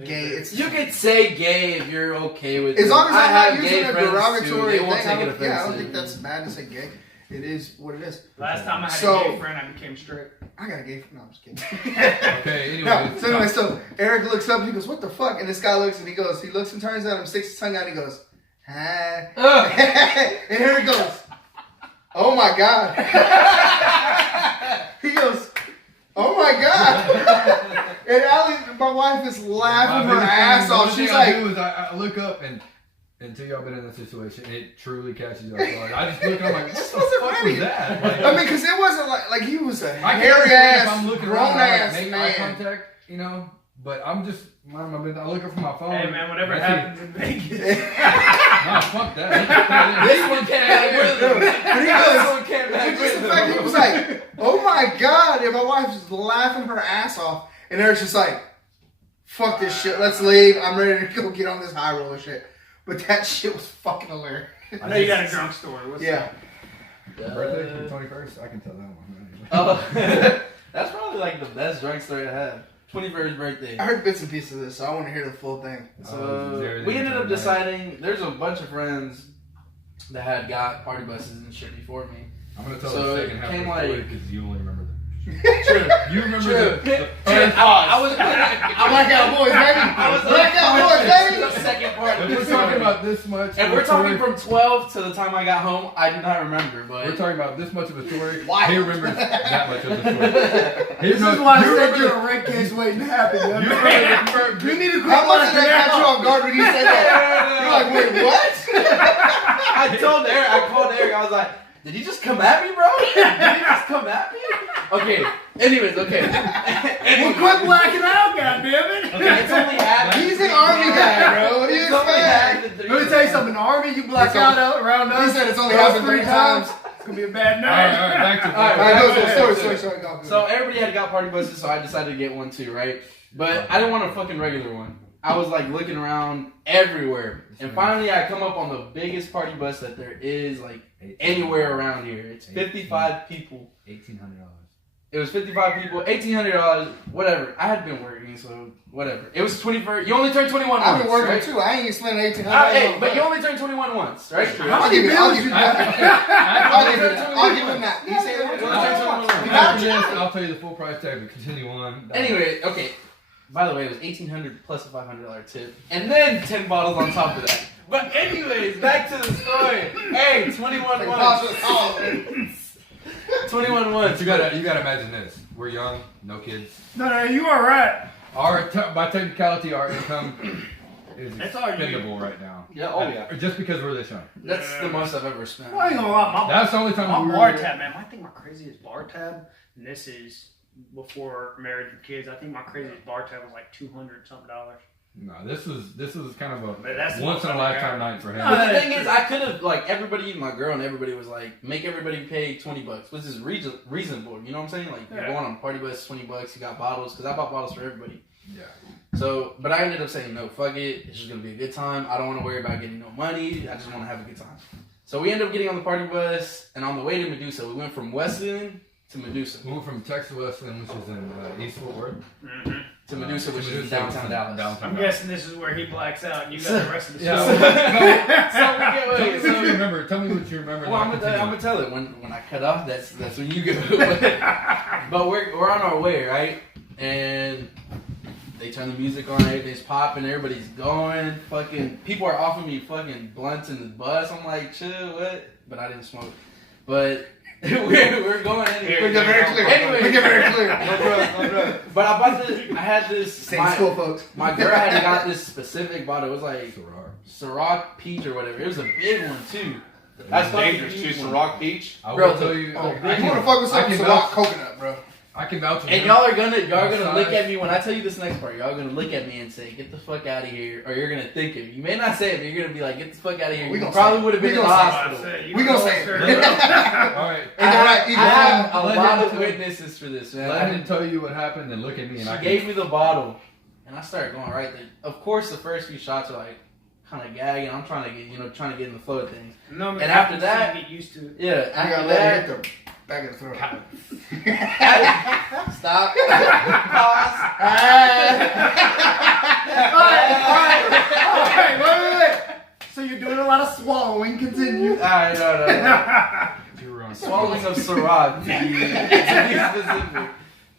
Gay. It's You could say gay if you're okay with as it. long as I I'm have not gay using a friends, derogatory too. They thing. won't take it I don't offensive. think that's bad to say gay. It is what it is. Last time I had So- a gay friend, I became straight. I got a gay friend. No, I'm just kidding. Okay, No, anyway. so Eric looks up and he goes, what the fuck? And this guy looks and he looks and turns at him, sticks his tongue out and he goes, hi. And here he goes, oh my God. He goes, oh my God. And Allie, my wife is laughing her ass off. She's like, I look up and until y'all been in that situation, it truly catches you off guard. I just look up like, what This the wasn't fuck ready. was that? Like, I mean, because it wasn't like he was a I hairy can't if ass, I'm looking grown around, I ass make eye man. contact, you know. But I'm just, I look up from my phone. Hey man, whatever I see- happens in Vegas. Nah, fuck that. This one came back with him. But he This goes, one came back but just with the fact he him. was like, oh my God. And my wife was laughing her ass off. And Eric's just like, fuck this shit. Let's leave. I'm ready to go get on this high roller shit. But that shit was fucking hilarious. I know you got a drunk story. What's Yeah. Birthday, 21st? I can tell that one. Oh, that's probably like the best drunk story I had. 21st birthday. I heard bits and pieces of this, so I want to hear the full thing. So we ended up deciding. There's a bunch of friends that had got party buses and shit before me. I'm gonna tell So the it second half came of the story like- because you only remember the. True. You remember True. the I was. Blackout boys, baby. I was Blackout boys, baby. the second part. If we're talking about this much, And we're talking from 12 to the time I got home. I do not remember, but We're talking about this much of a story. Why? He remembers that much of the story. He This knows- is why I you said remember you're a rape case waiting to happen. You remember You need to quit How much did blacking that catch you out. off guard when you said that? You're like, wait, what? I called Eric. I was like, "Did he just come at me, bro? Did he just come at me?" Okay. Anyways, okay. Well, quit blacking out, goddammit. Okay, it's only happened. He's an army guy, bro. What do you It's only expect? happened 3 Let me tell you something. In the army, you black It's out only- around us. He said it's only those happened 3 times. It's gonna be a bad All night. right, back to All All right, Go go, ahead. sorry, go. So everybody had got party buses, so I decided to get one too, right? But I didn't want a fucking regular one. I was like looking around everywhere, and finally I come up on the biggest party bus that there is, like anywhere around here. It's 55 people. $1,800. It was 55 people, $1,800, whatever. I had been working, so whatever. It was 21st. You only turn 21 I've once, been working right? too. I ain't spending $1,800. Hey, but you only turn 21 once, right? I'll give you that. I'll give him that. He said You only turn 21 once. After this, I'll tell you the full price tag, but continue on. Anyway, okay. By the way, it was $1,800 plus a $500 tip, and then 10 bottles on top of that. But anyways, back to the story. Hey, 21 once. 21 once. You gotta imagine this. We're young, no kids. No, you are right. By technicality, our income is That's all you- expendable right now. Yeah, oh yeah. Just because we're this young. That's the most I've ever spent. Well, I ain't gonna lie. That's the only time My we bar were. tab, man. I think my craziest bar tab, and this is before marriage and kids. I think my craziest bar tab was like $200-something. No, this was kind of a But that's the once in a most I've lifetime ever- night for him. But the thing is, I could have, like, everybody, my girl and everybody was like, make everybody pay $20, which is reasonable. You know what I'm saying? Like, you're Yeah. going on a party bus, $20, you got bottles, because I bought bottles for everybody. Yeah. So, but I ended up saying, no, fuck it. It's just going to be a good time. I don't want to worry about getting no money. I just want to have a good time. So we ended up getting on the party bus, and on the way to Medusa, we went from Weston to Medusa. We went from Texas Weston, which is in East Fort Worth, Mm-hmm. To Medusa, which is in Medusa, downtown which is Dallas. downtown I'm Dallas. guessing this is where he blacks out, and you got the rest of the Yeah. story. Tell me what you remember. Tell me what you remember. Well, I'm and gonna I'll tell it when I cut off. That's when you go. But we're on our way, right? And they turn the music on, everything's popping, everybody's going. Fucking people are offering me fucking blunts in the bus. I'm like, chill, what? But I didn't smoke. But we're going anyway. We get very clear. Anyway. We get very clear. No drugs. But I had this. Same school, folks. My girl had got this specific bottle. It was like Ciroc. Ciroc Peach or whatever. It was a big one too. That's fucking dangerous too. huge Some one. rock peach. I Bro, will tell you. oh, I You can- want to fuck with I something, can it's a rock vouch- coconut, bro. I can vouch for And him. y'all are gonna look Outside. at me when I tell you this next part. Y'all are gonna look at me and say, "Get the fuck out of here," or you're gonna think it. You may not say it, but you're gonna be like, "Get the fuck out of here." We You gonna probably say it. would have been We in the gonna say hospital. We gonna say it. All right. I have a Let lot him of tell- witnesses for this, man. Let him tell you what happened and look at me. And I She can, gave me the bottle, and I start going right there. Of course, the first few shots are like kind of gagging. I'm trying to get in the flow of things. No, and after that, you get used to it. yeah, You after gotta that, let it hit the back of the throat. stop. Pause. Alright, wait. So you're doing a lot of swallowing. Continue. Alright, no. You were on Swallowing of Ciroc, to be specific.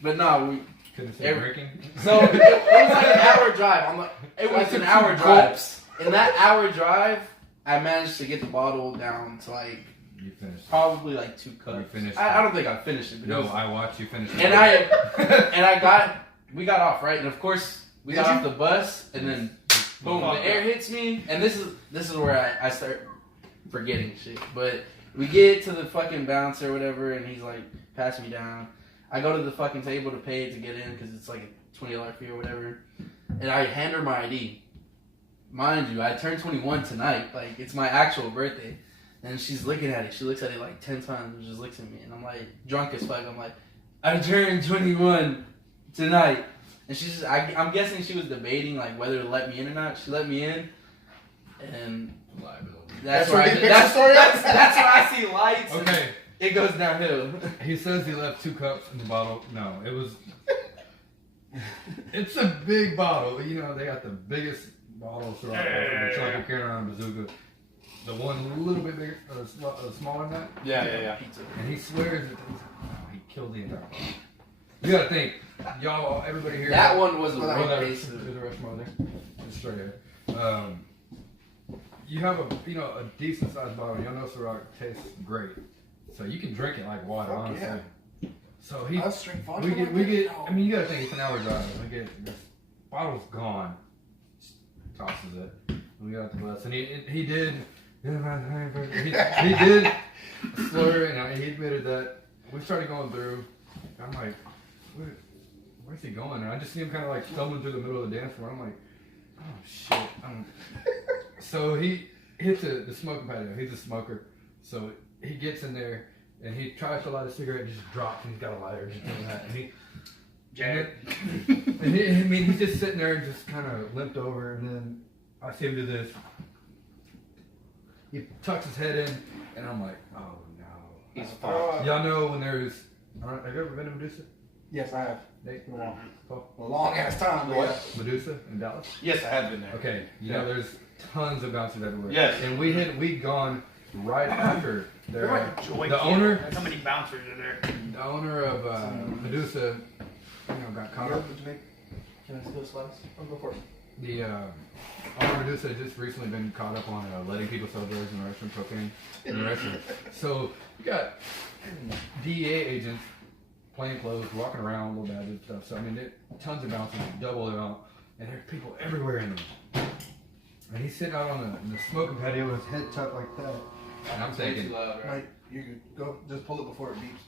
But no, we. Couldn't say drinking. So it was like an hour drive. It was an hour drive. In that hour drive, I managed to get the bottle down to like You finished. probably like 2 cups. You finished I don't think I finished it. But No, it was, I watched you finish it. and we got off right, and of course we got off the bus, and then boom, the air hits me, and this is where I start forgetting shit. But we get to the fucking bouncer or whatever, and he's like passing me down. I go to the fucking table to pay to get in because it's like a $20 fee or whatever, and I hand her my ID. Mind you, I turned 21 tonight. Like, it's my actual birthday. And she's looking at it. She looks at it like 10 times and just looks at me. And I'm like, drunk as fuck. I'm like, I turned 21 tonight. And she's just, I'm guessing she was debating like whether to let me in or not. She let me in. And that's where that's where I see lights. Okay. It goes downhill. He says he left 2 cups in the bottle. No, it was. It's a big bottle. You know, they got the biggest bottles throughout. It's like a carrying around a bazooka. The one a little bit bigger, smaller than that. Yeah. Pizza. And he swears that he killed the entire bottle. You gotta think, y'all, everybody here. That one was a Well, real there's case. the rest more there. Just straight ahead. You have a decent sized bottle. Y'all know Ciroc tastes great, so you can drink it like water. Fuck honestly. yeah. So he, Let's drink vodka. we get. I mean, you gotta think it's an hour drive. We get this bottle's gone. Just tosses it. We got the bus, and he did. He did slur, and he admitted that. We started going through. I'm like, where's he going? And I just see him kind of like stumbling through the middle of the dance floor. I'm like, oh shit. So he hits the smoking patio. He's a smoker, so he gets in there and he tries to light a cigarette and just drops. And he's got a lighter just doing that. And he's just sitting there and just kind of limped over. And then I see him do this. He tucks his head in, and I'm like, oh no. He's fucked. Y'all know when there's. Have you ever been to Medusa? Yes, I have. Nate? Paul? A long ass time. Boy. Medusa in Dallas? Yes, I have been there. Okay, you know there's tons of bouncers everywhere. Yes. And we'd gone right after They're like joy the kids. owner. That's how many bouncers are there. The owner of Medusa, got caught up. Can I still slice? I'll go for it. The owner of Medusa had just recently been caught up on letting people sell drugs and arresting cocaine in the restaurant. So you got DEA agents, plain clothes, walking around, little badges and stuff. So I mean, tons of bouncers, double it out, and there's people everywhere in them. And he's sitting out on the smoking patio with his head tucked like that. And I'm thinking, Right, you could go. Just pull it before it beeps.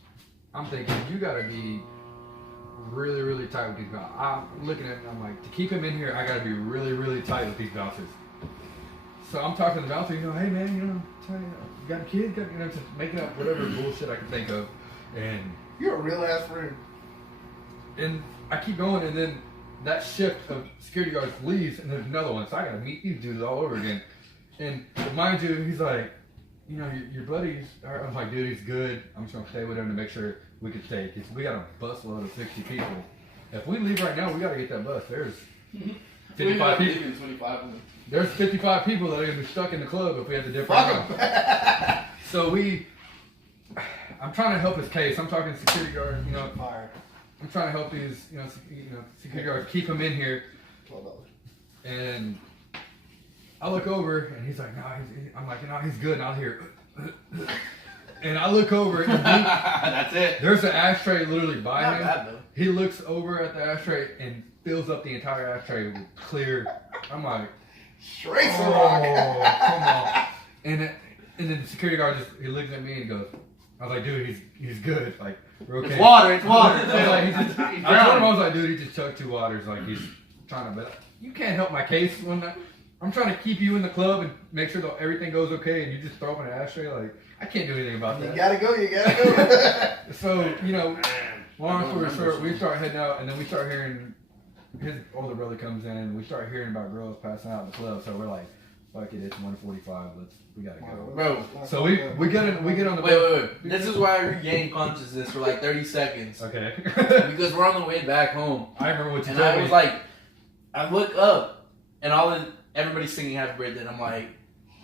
I'm thinking, you gotta be really, really tight with these bouncers. I'm looking at him and I'm like, to keep him in here, I gotta be really, really tight with these bouncers. So I'm talking to the bouncer, hey man, you got a kid? Just making up whatever bullshit I can think of. And You're a real ass friend. And I keep going, and then that shift of security guards leaves, and there's another one. So I gotta meet these dudes all over again. And mind you, he's like, your buddies. I'm like, dude, he's good. I'm just gonna stay with him to make sure we can stay. Cause we got a bus load of 60 people. If we leave right now, we gotta get that bus. There's 55 people. 25 of them. There's 55 people that are gonna be stuck in the club if we have to dip Fuck right now. So I'm trying to help his case. I'm talking to security guards, Fire. I'm trying to help these, security guards keep him in here. $12. And I look over, and he's like, no, I'm like, no, he's good. And I'll hear, and I look over, and That's it. there's an ashtray literally by Not him. bad though. He looks over at the ashtray and fills up the entire ashtray with clear. I'm like, Straight to oh, rock. come on. And then the security guard he looks at me and he goes, I was like, dude, he's good. Like, we're okay. It's water. It's water. I was like, I told him, I drowning. was like, dude, he just chugged 2 waters. Like, he's trying to, but you can't help my case when I'm trying to keep you in the club and make sure that everything goes okay, and you just throw up in an ashtray. Like, I can't do anything about You that. gotta go. So, long story short, we start heading out, and then we start hearing his older brother comes in. We start hearing about girls passing out in the club, so we're like, "Fuck it, it's 1:45. We gotta go." Bro. So we get on the Wait. This is why I regained consciousness for like 30 seconds. Okay. Because we're on the way back home. I remember what you And told I me. was like, I look up, and everybody's singing Happy Birthday, and I'm like,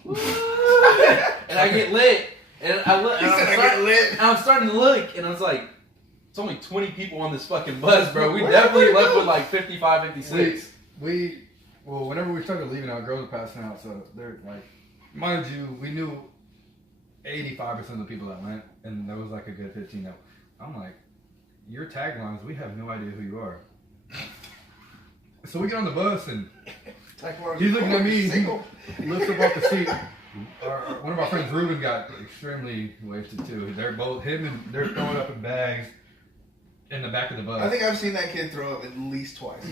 woo! And I get lit, and I look, and I'm starting to look, and I was like, it's only 20 people on this fucking bus, bro. We definitely left with like 55, 56. Well, whenever we started leaving out, girls were passing out, so they're like, mind you, we knew 85% of the people that went, and there was like a good 15 that, I'm like, your taglines, we have no idea who you are. So we get on the bus, and he's looking at me, he lifts up off the seat. One of our friends, Ruben, got extremely wasted too. They're throwing up in bags in the back of the bus. I think I've seen that kid throw up at least twice.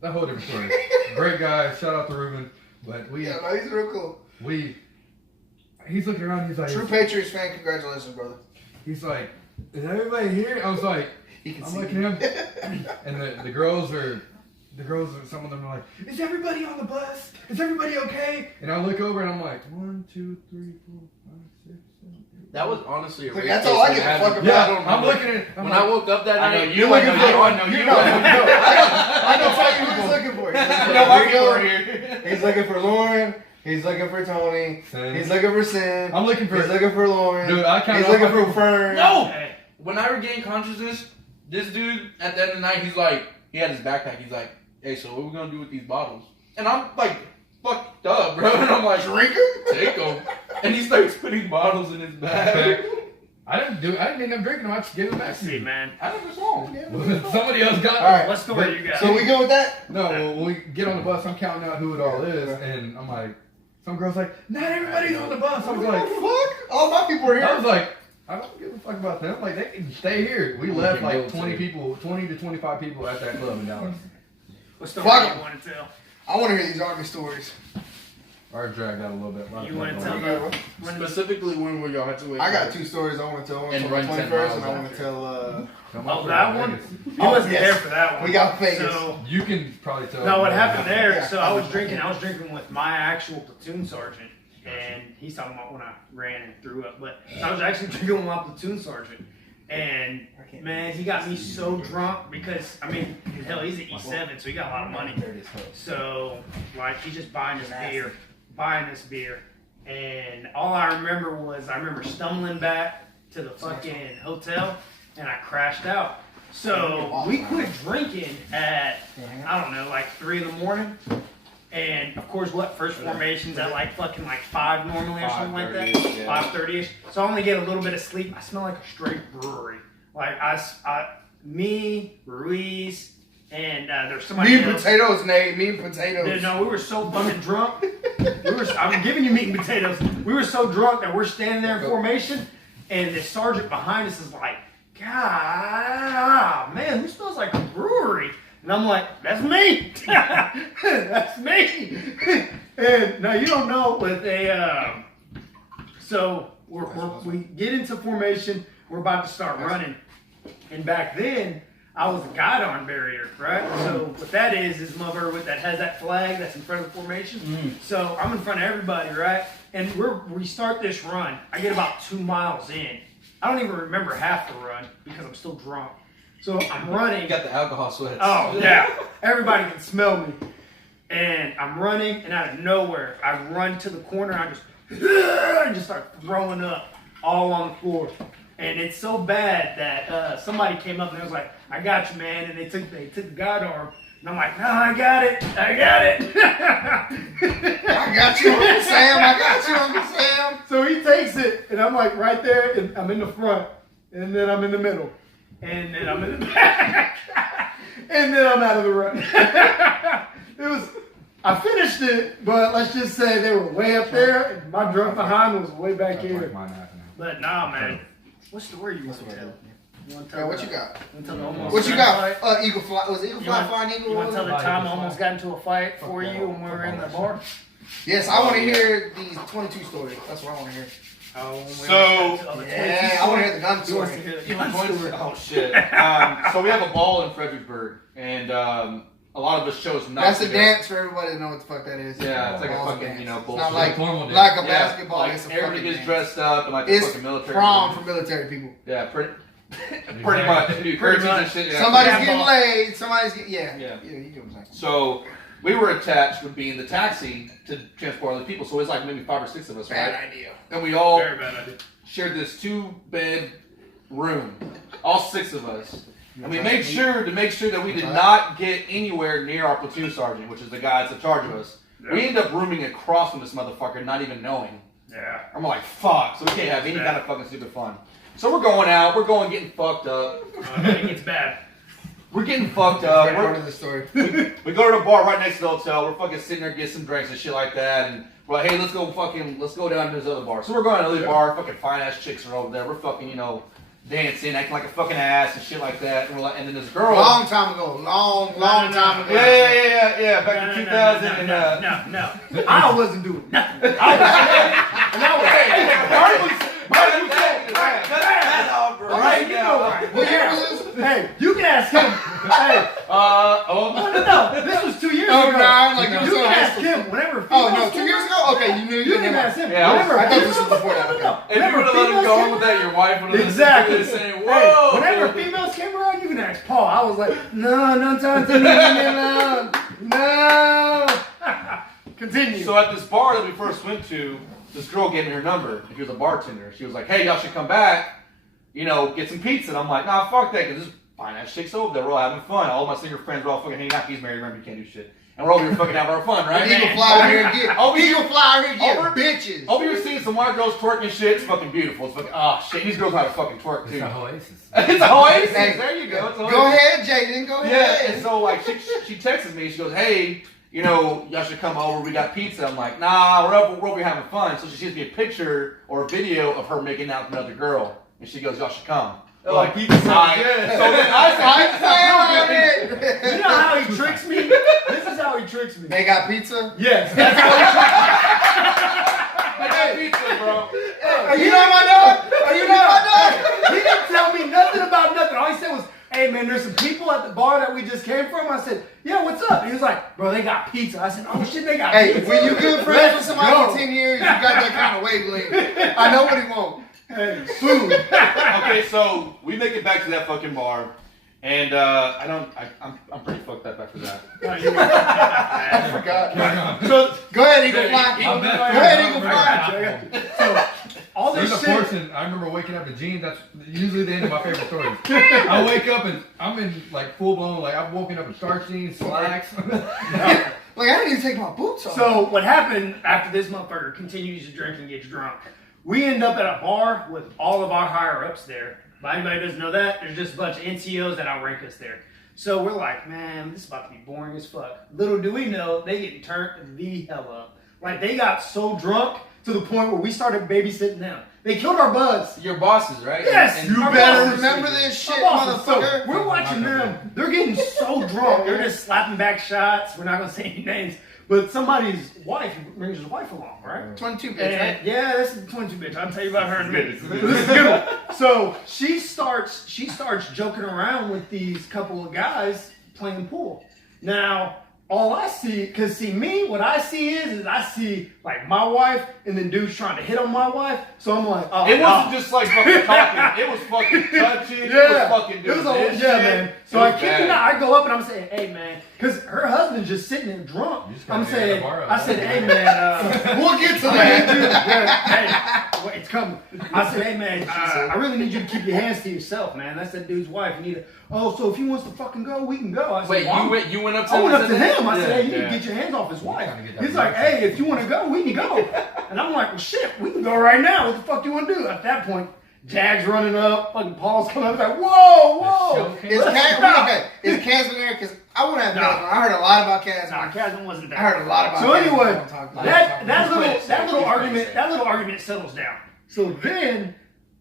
That's a whole different story. Great guy, shout out to Ruben. But he's real cool. He's looking around, he's like, True Patriots fan, congratulations, brother. He's like, is everybody here? I was like, I'm looking at him, and the girls are, some of them are like, is everybody on the bus? Is everybody okay? And I look over and I'm like, 1, 2, 3, 4, 5, 6, 7, 8. That was honestly a Like, race that's case all I that give a happened. fuck about. Yeah, I'm looking at When I woke up that night, I know you. I I can tell you who he's looking for. You know my people are here. He's looking for Lauren. He's looking for Tony. Sin. He's looking for Sin. I'm looking for. He's looking for Lauren. Dude, I He's looking for Fern. No! Hey, When I regained consciousness, this dude at the end of the night, he's like, he had his backpack. He's like, hey, so what are we gonna do with these bottles? And I'm like, fucked up, bro. And I'm like, Drinkin? take them. And he starts putting bottles in his bag. I didn't end up drinking them. I just gave them back let's to see, you. man. I don't know what's wrong. Somebody else got them. All right. What story you got? So we go with that? No, well, when we get on the bus, I'm counting out who it all is, and I'm like, some girl's like, not everybody's on the bus. I was like, Fuck? All my people are I here. was like, I don't give a fuck about them. Like, they can stay here. We left like 20 to 25 people at that club in Dallas. What story Fuck. you want to tell? I want to hear these army stories. Ours dragged out a little bit. You want to tell Okay. when Specifically, when were y'all had to wait? I got 2 stories I want to tell. One And on the run 10 21st, and I miles want to tell. Oh, that one? Vegas. You wasn't yes. there for that one. We got Vegas. So, You can probably tell. no, what happened there? Yeah. So I was drinking with my actual platoon sergeant, and he's talking about when I ran and threw up. But I was actually drinking with my platoon sergeant, and man, he got me so drunk because I mean, hell, he's an E7, so he got a lot of money. So like, he's just buying this beer, and all I remember was stumbling back to the fucking hotel, and I crashed out. So we quit drinking at, I don't know, like 3 in the morning. And of course, first formation's at like 5 normally or something like that. 5:30ish. So I only get a little bit of sleep. I smell like a straight brewery. Like me, Ruiz, and there's somebody Meat and else. potatoes, Nate. Meat and potatoes. Dude, no, we were so fucking drunk. I'm giving you meat and potatoes. We were so drunk that we're standing there in formation, and the sergeant behind us is like, God, man, who smells like a brewery? And I'm like, that's me. That's me. And now you don't know, but so we get into formation. We're about to start running, and back then I was a guidon barrier, right? So what that is mother that has that flag that's in front of the formation. So I'm in front of everybody, right? And we start this run. I get about 2 miles in. I don't even remember half the run because I'm still drunk. So I'm running. You got the alcohol sweats. Oh, yeah. Everybody can smell me. And I'm running, and out of nowhere, I run to the corner, and I just start throwing up all on the floor. And it's so bad that somebody came up and was like, I got you, man. And they took the guide arm. And I'm like, no, I got it. I got you, Uncle Sam. I got you, Uncle Sam. So he takes it, and I'm like right there, and I'm in the front, and then I'm in the middle, and then I'm in the back, and then I'm out of the run. I finished it, but let's just say they were way up there, and my drunk behind was way back here. Like mine happening. But nah, man. What story you want to tell? You want to tell? What you got? What You got? Eagle Fly. Was it Eagle Fly Flying Eagle? You want to tell the Fly, time I Eagle Fly. almost got into a fight for you when we were in the bar? Yes, I want to hear these 22 stories. That's what I want to hear. Yeah, I want to hear the gun story. Oh shit. So we have a ball in Fredericksburg, and a a lot of us chose not That's to a go. dance for everybody to know what the fuck that is. Yeah, it's like a Balls fucking, dance. you know, It's bullshit. not like Formal dance. like a Yeah, basketball. like It's a everybody fucking gets dance. dressed up and like It's fucking military. prom for military people. Yeah, pretty much. You do curtsies and shit. Yeah. Somebody's Yeah, getting ball. laid. Somebody's getting Yeah. You get what I'm saying. So we were attached with being the taxi to transport other people. So it was like maybe 5 or 6 of us, Bad right? idea. And we all Very bad idea. shared this 2-bed room, all 6 of us. And we made sure that we did not get anywhere near our platoon sergeant, which is the guy that's in charge of us. Yeah. We ended up rooming across from this motherfucker, not even knowing. Yeah. I'm like, fuck. So we can't have any kind of fucking stupid fun. So we're going out. We're going getting fucked up. It gets bad. We're getting fucked up. Right part of the story. We go to the bar right next to the hotel. We're fucking sitting there getting some drinks and shit like that. And we're like, hey, let's go down to this other bar. So we're going to the other bar. Fucking fine ass chicks are over there. We're fucking, dancing, acting like a fucking ass and shit like that. And we're like, and then there's a girl. Long time ago. Long time ago. Yeah. Back in 2000 No. I wasn't doing nothing. Right, you know right. What year was this? Hey, you can ask him. Hey, no. This was 2 years Oh, ago. no, like you I'm can so ask high him. Whenever Oh, females no, 2 came years around- ago? Okay, you knew You can ask him. Yeah, Whenever I thought this was females- before that. No. If you would have let him go with that, your wife would have Exactly. saying, Hey, whoa. whenever females came around, you can ask Paul. I was like, no talk to me, leave me alone. No. Continue. So at this bar that we first went to, this girl gave me her number. She was a bartender. She was like, hey, y'all should come back, get some pizza. And I'm like, nah, fuck that, because this fine ass chick's over there. We're all having fun. All my singer friends are all fucking hanging out. He's married, remember, you can't do shit. And we're over here fucking having our fun, right? Eagle fly over here and get. Over here- Eagle fly over here and get over- bitches. Over here seeing some white girls twerking shit. It's fucking beautiful. It's fucking, shit. These girls know how to fucking twerk, It's too. a Oasis. It's a Oasis. Hey, There you go. It's a Go Oasis. ahead, Jaden. Go Yeah, ahead. and so like she texted me. She goes, "Hey, y'all should come over. We got pizza." I'm like, "Nah, we're over here having fun." So she gives me a picture or a video of her making out with another girl, and she goes, "Y'all should come." Oh, Like, pizza sounds alright. good. So then I said, You know how he tricks me? This is how he tricks me. They got pizza? Yes, that's how "I got pizza, bro." Are you not my dog? Are you not my dog? he didn't tell me nothing about nothing. All he said was, hey man, there's some people at the bar that we just came from. I said, yeah, what's up? He was like, bro, they got pizza. I said, oh shit, they got Hey, pizza. when you good friends with somebody go. for 10 years, you got that kind of wavelength. I know what he wants. Hey, food. Okay, so we make it back to that fucking bar, and I'm pretty fucked up after that. I forgot. So, Go ahead, Eagle Fly. I'll Go be- ahead, Eagle Fly. so all There's this a shit. portion. I remember waking up in jeans. That's usually the end of my favorite stories. I wake up and I'm in like full blown. Like I've woken up in starch jeans, slacks. Like, I didn't even take my boots off. So what happened after this motherfucker continues to drink and gets drunk? We end up at a bar with all of our higher ups there. If anybody doesn't know that, there's just a bunch of NCOs that outrank us there. So we're like, man, this is about to be boring as fuck. Little do we know, they get turned the hell up. Like they got so drunk to the point where we started babysitting them. They killed our buzz. Your bosses, right? Yes, And you our better bosses. remember this shit, Our bosses. So, motherfucker. we're watching them. They're getting so drunk. They're just slapping back shots. We're not gonna say any names, but somebody's wife brings his wife along, right? 22 bitch, And, right? yeah, this is the 22 bitch. I'll tell you about her in a minute. This is a good one. So she starts joking around with these couple of guys playing pool. Now, all I see, because see me, what I see is I see like my wife and then dudes trying to hit on my wife. So I'm like, oh, It no. wasn't just like fucking talking. It was fucking touching. It was fucking doing this shit. man. So It was I kick bad. it out. I go up and I'm saying, hey man, because her husband's just sitting there drunk. You just gotta I'm get saying, the bar up. I said, hey man, We'll get to I that. need you hey, wait, it's coming. I said, hey man, I really need you to keep your hands to yourself, man. That's that dude's wife. You need to, so if he wants to fucking go, we can go. I said, Wait, well, you went up to I him went and up to said that? him. I said, hey, you need Yeah. to get your hands off his wife. trying to get that He's like, reaction. hey, if you want to go, we can go. And I'm like, well, shit, we can go right now. What the fuck do you want to do? At that point, Jag's running up, fucking Paul's coming up. I was like, whoa. Is Casman there? Because I want to have Casman. I heard a lot about Casman. Nah, Casman wasn't I there. heard a lot about So Casman. anyway, Don't talk about that little argument settles down. So then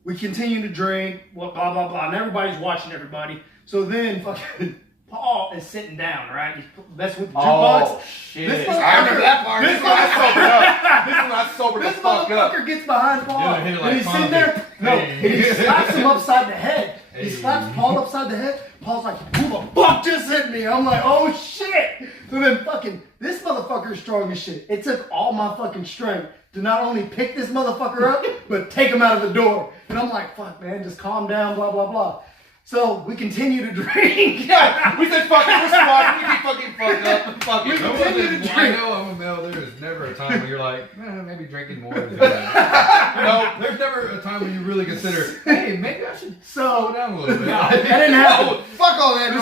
we continue to drink, blah blah blah, and everybody's watching everybody. So then fucking Paul is sitting down, right? He's messing with the jukebox. Oh shit! This I remember that part. This is when I sobered up. This is when I sobered the This fuck up. motherfucker gets behind Paul, Yeah, hit it like and he's sitting there. Fonzie. No, Hey. and he slaps him upside the head. He slaps Paul upside the head. Paul's like, who the fuck just hit me? I'm like, oh shit. So then fucking, this motherfucker is strong as shit. It took all my fucking strength to not only pick this motherfucker up, but take him out of the door. And I'm like, fuck, man, just calm down, blah, blah, blah. So we continue to drink. Yeah, we said fucking we're squad. We keep fucking fucked up. Fucking. We continue to I drink. know I'm a male. There is never a time when you're like, maybe drinking more is good. No, there's never a time when you really consider, hey, maybe I should slow down a little bit. That didn't happen. Fuck all that. The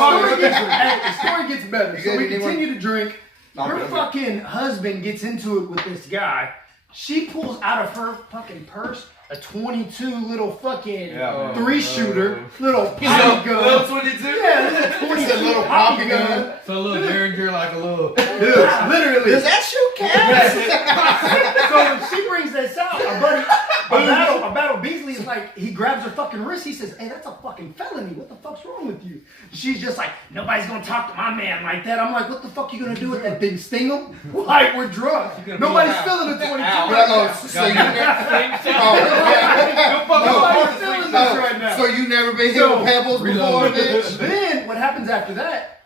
story gets better. You So got we anyone? continue to drink. I'm Her good. fucking husband gets into it with this guy. She pulls out of her fucking purse a 22 little fucking Yeah. 3-shooter, little poppy Little gun. 22. Yeah, little 22 It's a little poppy poppy gun. gun. So a little Derringer, like a little. Dude, literally. Does that shoot cats? So when she brings this out, our buddy, Battle Beasley is like, he grabs her fucking wrist. He says, hey, that's a fucking felony. What the fuck's wrong with you? She's just like, nobody's gonna talk to my man like that. I'm like, what the fuck you gonna do with that thing? Sting him? Like, we're drunk. Nobody's feeling the 22 right now. So you never. Nobody's feeling this right now. So you never been hit with pebbles before, bitch? Then what happens after that?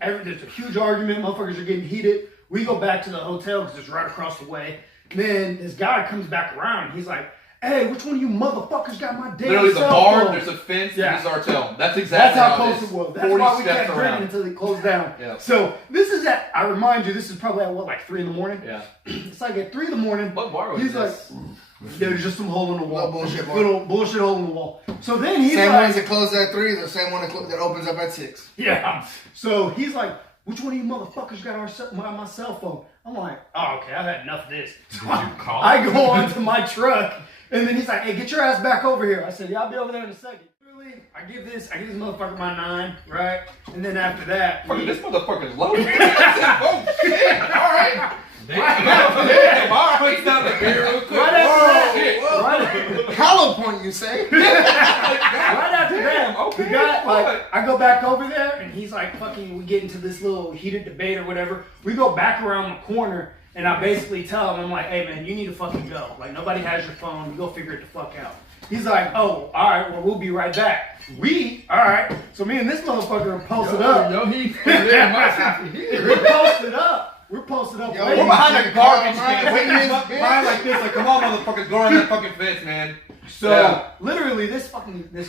There's a huge argument. Motherfuckers are getting heated. We go back to the hotel because it's right across the way. Then this guy comes back around. He's like, "Hey, which one of you motherfuckers got my damn Literally, the cell bar, phone?" there's a fence, Yeah. and this is our hotel. That's That's exactly how it close is. it was. That's 40 why we steps kept drinking around. until it closed down. Yeah. So this is at, I remind you, this is probably at what, like 3 in the morning? Yeah. It's like at 3 in the morning. What bar was He's this? like, there's just some hole in the wall. Little bullshit bar. Little bullshit hole in the wall. So then he's Same like, ones that close at 3, the same one that opens up at 6. yeah. So he's like, which one of you motherfuckers got my cell phone? I'm like, oh, okay, I've had enough of this. Did you call? I go onto my truck, and then he's like, hey, get your ass back over here. I said, yeah, I'll be over there in a second. Literally, I give this motherfucker my 9, right? And then after that, Fucking this motherfucker's loaded. Oh shit! All right. Damn, all right. Puts down the beer real quick. right after shit. that, right, Hollow point, you say? right after that, okay, the guy, like, what? I go back over there, and he's like, fucking, we get into this little heated debate or whatever. We go back around the corner, and I basically tell him, I'm like, hey, man, you need to fucking go. Like, nobody has your phone. You go figure it the fuck out. He's like, oh, all right, well, we'll be right back. All right. So me and this motherfucker are posted up. Yo, he there, my We're posted up. We're posted up. Yo, waiting. We're behind a garbage Behind can, waiting this behind like this. Like, come on, motherfuckers, go around that fucking fence, man. So Yeah. literally, this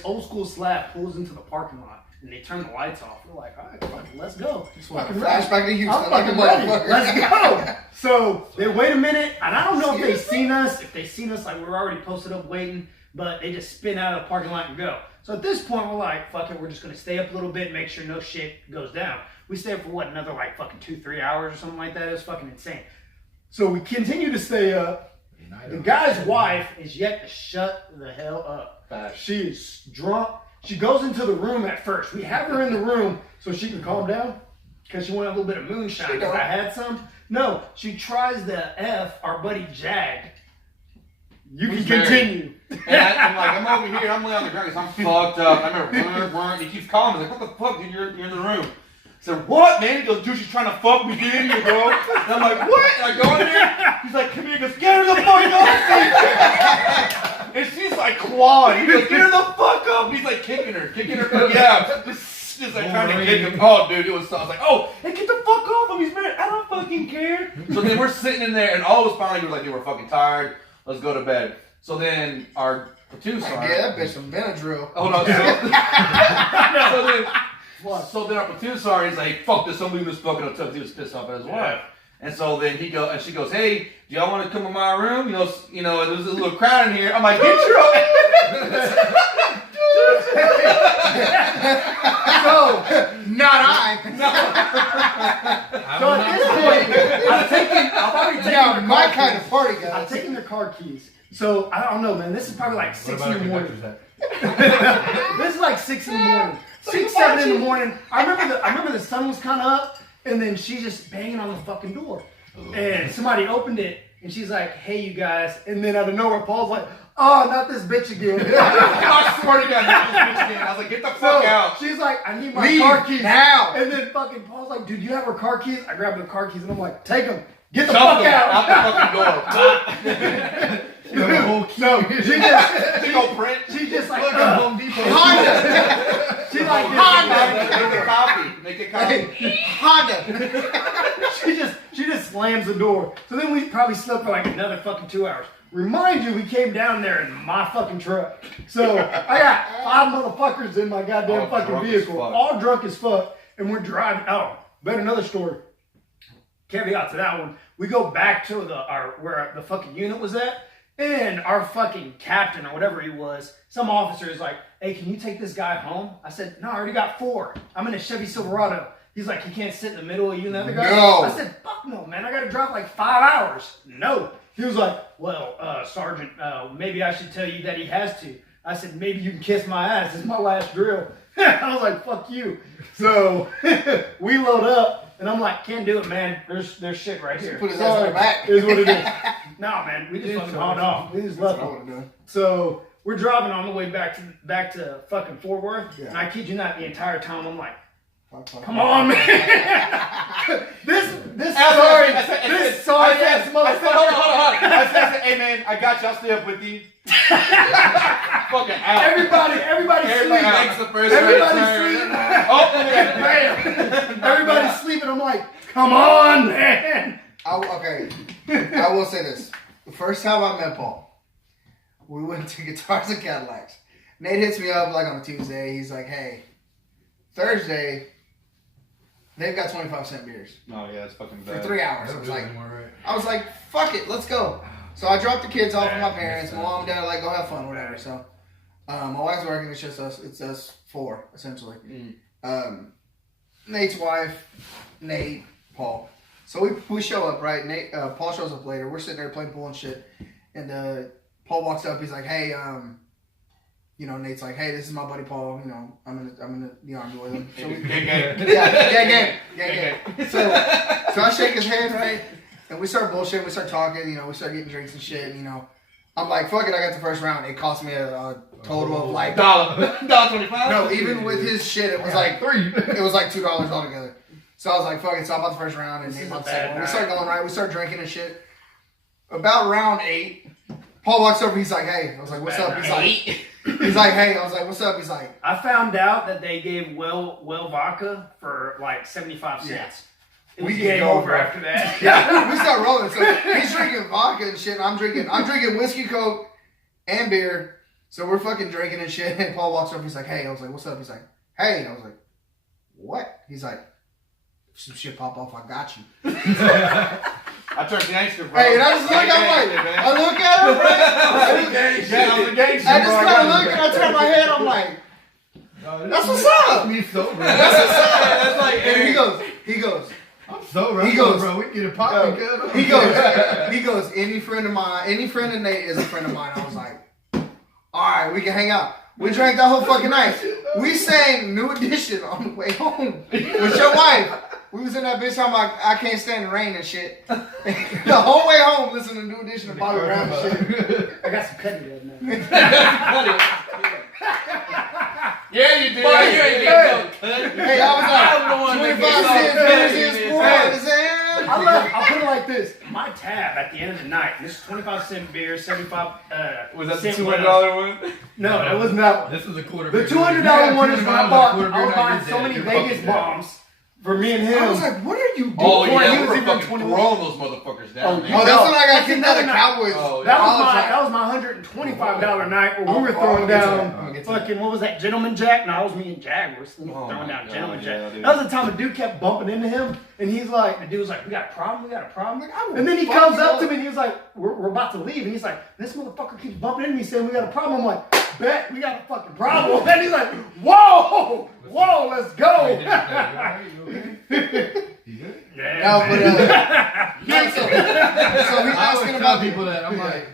old school slab pulls into the parking lot, and they turn the lights off. We're like, all right, fucking, let's go. Fucking ready. Flashback to Houston I'm like a fucking ready. motherfucker. Let's go. So they wait a minute, and I don't know if they seen us. If they seen us, like we're already posted up waiting, but they just spin out of the parking lot and go. So at this point, we're like, fuck it, we're just gonna stay up a little bit, make sure no shit goes down. We stay up for what, another like fucking 2-3 hours or something like that. It was fucking insane. So we continue to stay up. The guy's wife is yet to shut the hell up. She is drunk. She goes into the room at first. We have her in the room so she can calm down because she wanted a little bit of moonshine because I had some. No, she tries to F our buddy Jag. You can Who's married? continue. And I'm over here, I'm laying on the ground because I'm fucked up. I remember, he keeps calling me, like, what the fuck, dude, you're in the room. I said, what, man? He goes, dude, she's trying to fuck me, dude, here, bro. And I'm like, what? And I go in there, he's like, come here, he goes, get her the fuck up. And she's like clawing. He goes, get her the fuck up. And he's like kicking her. Yeah. Just like trying to kick him. Oh, dude, it was so, I was like, oh, hey, get the fuck off him. He's married. I don't fucking care. So then we're sitting in there, and all of us finally were like, dude, we're fucking tired. Let's go to bed. So then our platoon sergeant. Yeah, that bitch some Benadryl. Hold on. So then our platoon sergeant's like, fuck this, I'm leaving this fucking hotel. He was pissed off at his wife. And so then she goes, hey, do y'all want to come in my room? You know, there's a little crowd in here. I'm like, get your So, not I. So at this point, I've already taken Yeah, their my car kind keys. of party I've guy. taken their car keys. So I don't know, man. This is probably like What 6 about in a the morning. conductor's hat? This is like 6 in the morning. 6, 7 in the morning. I remember the sun was kind of up, and then she's just banging on the fucking door. And somebody opened it, and she's like, hey, you guys. And then out of nowhere, Paul's like, oh, not this bitch again. I swear to God, not this bitch again. I was like, get the fuck So out. she's like, I need my Leave car keys now. And then fucking Paul's like, dude, you have her car keys? I grabbed her car keys, and I'm like, take them. Get the Jump fuck them out. the fucking door. No, she just like, Home Depot. Honda. she like, Make it copy. Honda. she just slams the door. So then we probably slept for like another fucking 2 hours. Remind you, we came down there in my fucking truck. So I got 5 motherfuckers in my goddamn All fucking drunk as vehicle, fuck. all drunk as fuck, and we're driving. Oh, but another story. Caveat to that one. We go back to where the fucking unit was at, and our fucking captain or whatever he was, some officer is like, "Hey, can you take this guy home?" I said, "No, I already got 4. I'm in a Chevy Silverado." He's like, "He can't sit in the middle of you and the other guy?" No. I said, "Fuck no, man. I got to drive like 5 hours." No. He was like, "Well, Sergeant, maybe I should tell you that he has to." I said, "Maybe you can kiss my ass. It's my last drill." I was like, "Fuck you." So we load up, and I'm like, "Can't do it, man. There's shit right here." Put his ass on the back. Is what it is. Nah, man. We just fucking hauled off. We just left That's him. what I would've done. So we're driving on the way back to fucking Fort Worth, Yeah. and I kid you not, the entire time I'm like, Fuck. "Come on, man." this sorry ass Hold motherfucker. on. I said, hey man, I got you. I'll stay up with you. Fucking out. Everybody's sleeping. Makes the first Everybody's right turn. sleeping. Oh, Bam. Everybody's sleeping. I'm like, "Come on, man." Okay, I will say this. The first time I met Paul, we went to Guitars and Cadillacs. Nate hits me up like on a Tuesday. He's like, "Hey, Thursday, they've got 25-cent beers Oh yeah, it's fucking for bad. 3 hours." That'll do it more, right? I was like, "Fuck it, let's go." So I dropped the kids off with my parents. Mom, dad, like, go have fun, whatever. So my wife's working. It's just us. It's us 4 essentially. Nate's wife, Nate, Paul. So we show up, right? Nate, Paul shows up later. We're sitting there playing pool and shit, and Paul walks up. He's like, "Hey, Nate's like, hey, this is my buddy Paul. I'm in the army with him." So gang. So I shake his hand, right? And we start bullshitting. We start talking. We start getting drinks and shit. And, I'm like, fuck it. I got the first round. It cost me a total of like $1.25. no, even with his shit, it was like $3. It was like $2 altogether. So I was like, fuck it. So I bought the first round, and Nate bought the second one. We start going right. We start drinking and shit. About round 8, Paul walks over. He's like, "Hey." I was like, "What's up?" He's like, "Hey." I was like, "What's up?" He's like, I found out that they gave well vodka for like 75 cents. It was We game can go, over bro. after that. yeah, we start rolling. So he's drinking vodka and shit. And I'm drinking whiskey, Coke, and beer. So we're fucking drinking and shit. And Paul walks over. He's like, "Hey." I was like, "What's up?" He's like, "Hey." I was like, "What?" He's like, "If some shit pop off, I got you." I turned gangster, bro. Hey, and I just look. I look at him, right? I was a gangster, I just bro. kind of look and I turn my head. I'm like, "That's what's up." Me sober. That's what's up. That's like, And he goes. I'm sober. He goes, bro. We can get a popping good. He goes, any friend of Nate is a friend of mine. I was like, all right, we can hang out. We drank that whole fucking night. We sang New Edition on the way home with your wife. We was in that bitch talking about I Can't Stand the Rain and shit. The whole way home listening to New Edition and Bobby Brown and shit. I got some cutting right now. yeah, you did. Boy, you ain't getting no cut. Hey, I was like, 25 cents, beers is I'll put it like this. My tab at the end of the night, and this is 25-cent beer, 75 Was that the cent $200 one? No, that wasn't that one. This was a quarter. The beer. $200 one is when I was quarter beer buying night, so you're many dead. Vegas You're fucking bombs for me and I was him. like, what are you doing? Oh, Before yeah, he we was were even fucking 21. throwing those motherfuckers down. Oh, man. Oh, that's when I got That's kicked out of another Cowboys. Oh, That yeah. was my $125 night where we were Oh, throwing I'll get to down that. I'll get to fucking, what was that, Gentleman Jack? No, it was me and Jag. We're Oh throwing my down God, Gentleman yeah, Jack. dude. That was the time a dude kept bumping into him, and he's like, the dude was like, we got a problem. Like, I will And then he fuck comes you up to me and he was like, we're about to leave. And he's like, this motherfucker keeps bumping into me saying we got a problem. I'm like, bet we got a fucking problem. And he's like, whoa, let's go. You good? Yeah, No, man. but no, so he's I always asking tell about people that. I'm like,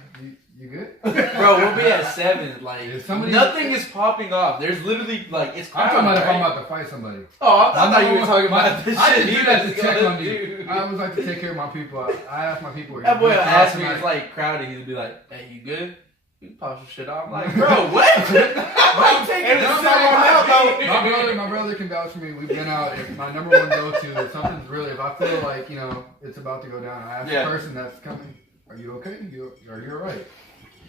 you good? Bro, we'll be at 7. Like, If somebody- nothing is popping off. There's literally, like, it's I'm crowded, talking about if I'm right? about to fight somebody. Oh, I thought you were talking about this I shit. just he do that to was check gonna on you. do. I always like to take care of my people. I ask my people. That boy will "You good ask me, tonight?" it's like crowded. He'll be like, hey, you good? You pop some shit off. I'm like, bro, what? I'm taking No, this no, out, My brother can vouch for me. We've been out. If my number one go-to, if something's really, if I feel like, it's about to go down, I ask the person that's coming, are you okay? Are you all right?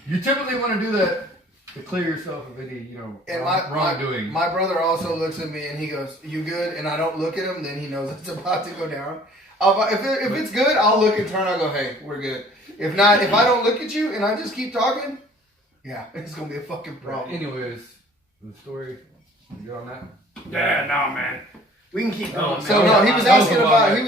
You typically want to do that to clear yourself of any, And wrongdoing. my brother also looks at me and he goes, "You good?" And I don't look at him. Then he knows it's about to go down. If it's good, I'll look and turn. I'll go, "Hey, we're good." If not, if I don't look at you and I just keep talking, yeah, it's gonna be a fucking problem. Anyways, the story. You good on that? Yeah, no, man. We can keep going. So man. no, he was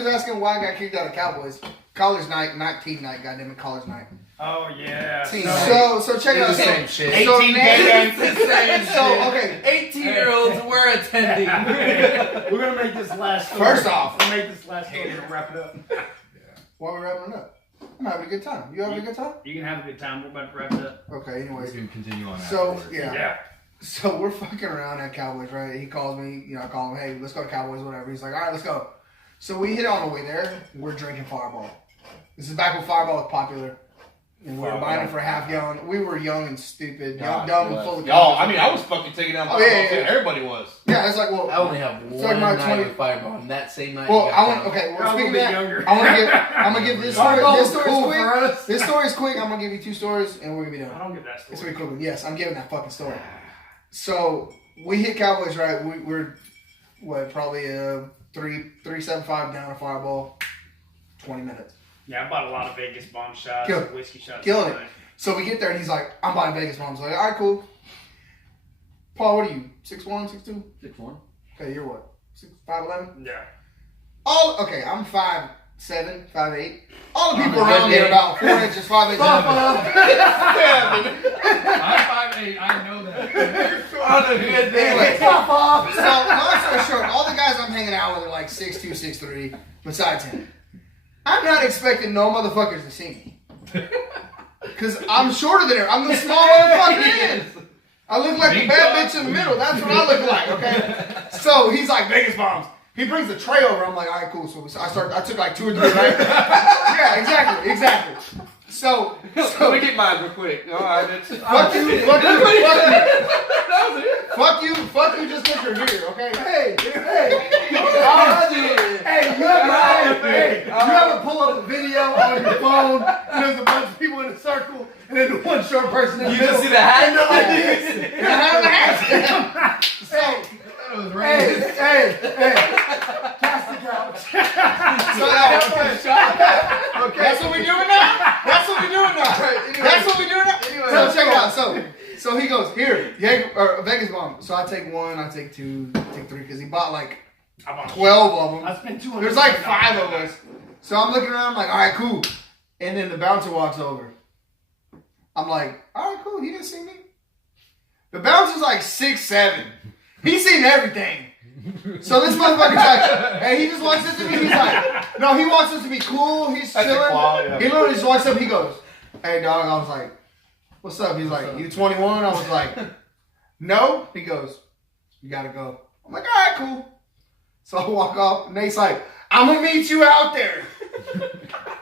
asking why I got kicked out of Cowboys. College night, not teen night. Goddamn it, college night. Oh yeah. Teen night. So check it out. It's the same shit. 18 games. It's the same So okay, 18-year-olds were attending. We're gonna make this last story. First off, we'll make this last story and wrap it up. why are we wrapping it up? I'm having a good time. You having a good time? You can have a good time. We're about to wrap it up. Okay. We Anyways, can continue on that. so afterwards. yeah. So we're fucking around at Cowboys, right? He calls me, I call him, hey, let's go to Cowboys, whatever. He's like, all right, let's go. So we hit on the way there. We're drinking Fireball. This is back when Fireball was popular. And we were buying it for half gallon. We were young and stupid, young, dumb, and full of Y'all, I mean, I was fucking taking down Fireball too. Everybody was. Yeah, it's like, well, I only have it's one like my night 20 of Fireball, and that same night. well, you I got want, found. okay, well, Probably speaking of that, younger. I'm gonna give this story. Fireball This was story's cool quick. for us. This story's quick. I'm gonna give you 2 stories, and we're gonna be I done. don't get that It's story. gonna be cool. Yes, I'm giving that fucking story. So we hit Cowboys, right? We're probably 375 down a Fireball, 20 minutes. Yeah, I bought a lot of Vegas bomb shots, Kill- whiskey shots. killing it. So we get there and he's like, I'm buying Vegas bombs. I'm like, all right, cool. Paul, what are you? 6'1", 6'2"? 6'1". Okay, you're what? 5'11"? Yeah. Okay, I'm 5'7", 5'8". All the people around me are about 4 inches, 5 inches. I'm 5'8". I know that. Anyway, so long story short, all the guys I'm hanging out with are like 6'2", 6'3", besides him. I'm not expecting no motherfuckers to see me. Because I'm shorter than her. I'm the small motherfucker. I look like the bad bitch in the middle. That's what I look like, okay? So he's like, Vegas bombs. He brings the tray over. I'm like, all right, cool. So I took like 2 or 3, right? Yeah, exactly. So Let me get mine real quick. All right, bitch. fuck you, just because you're here, okay? Hey, you ever pull up a video on your phone and there's a bunch of people in a circle and then the one short person in the You middle? just see the hat? And they're like, hey, pass the couch. Okay. That's what we doing now? That's what we doing now? So check it out. So he goes, here, Vegas bomb. So I take 1, I take 2, I take 3, because he bought like I bought 12 of them. I spent $200. There's like 5 of us. So I'm looking around, I'm like, all right, cool. And then the bouncer walks over. I'm like, all right, cool. He didn't see me. The bouncer's like 6'7". He's seen everything. So this motherfucker's like, hey, he just walks up to me. He's like, no, he walks up to me cool. He's That's a chilling. claw, yeah. He literally just walks up. He goes, hey, dog. I was like, what's up? He's like, you 21? I was like, no. He goes, you gotta go. I'm like, all right, cool. So I walk off. Nate's like, I'm gonna meet you out there.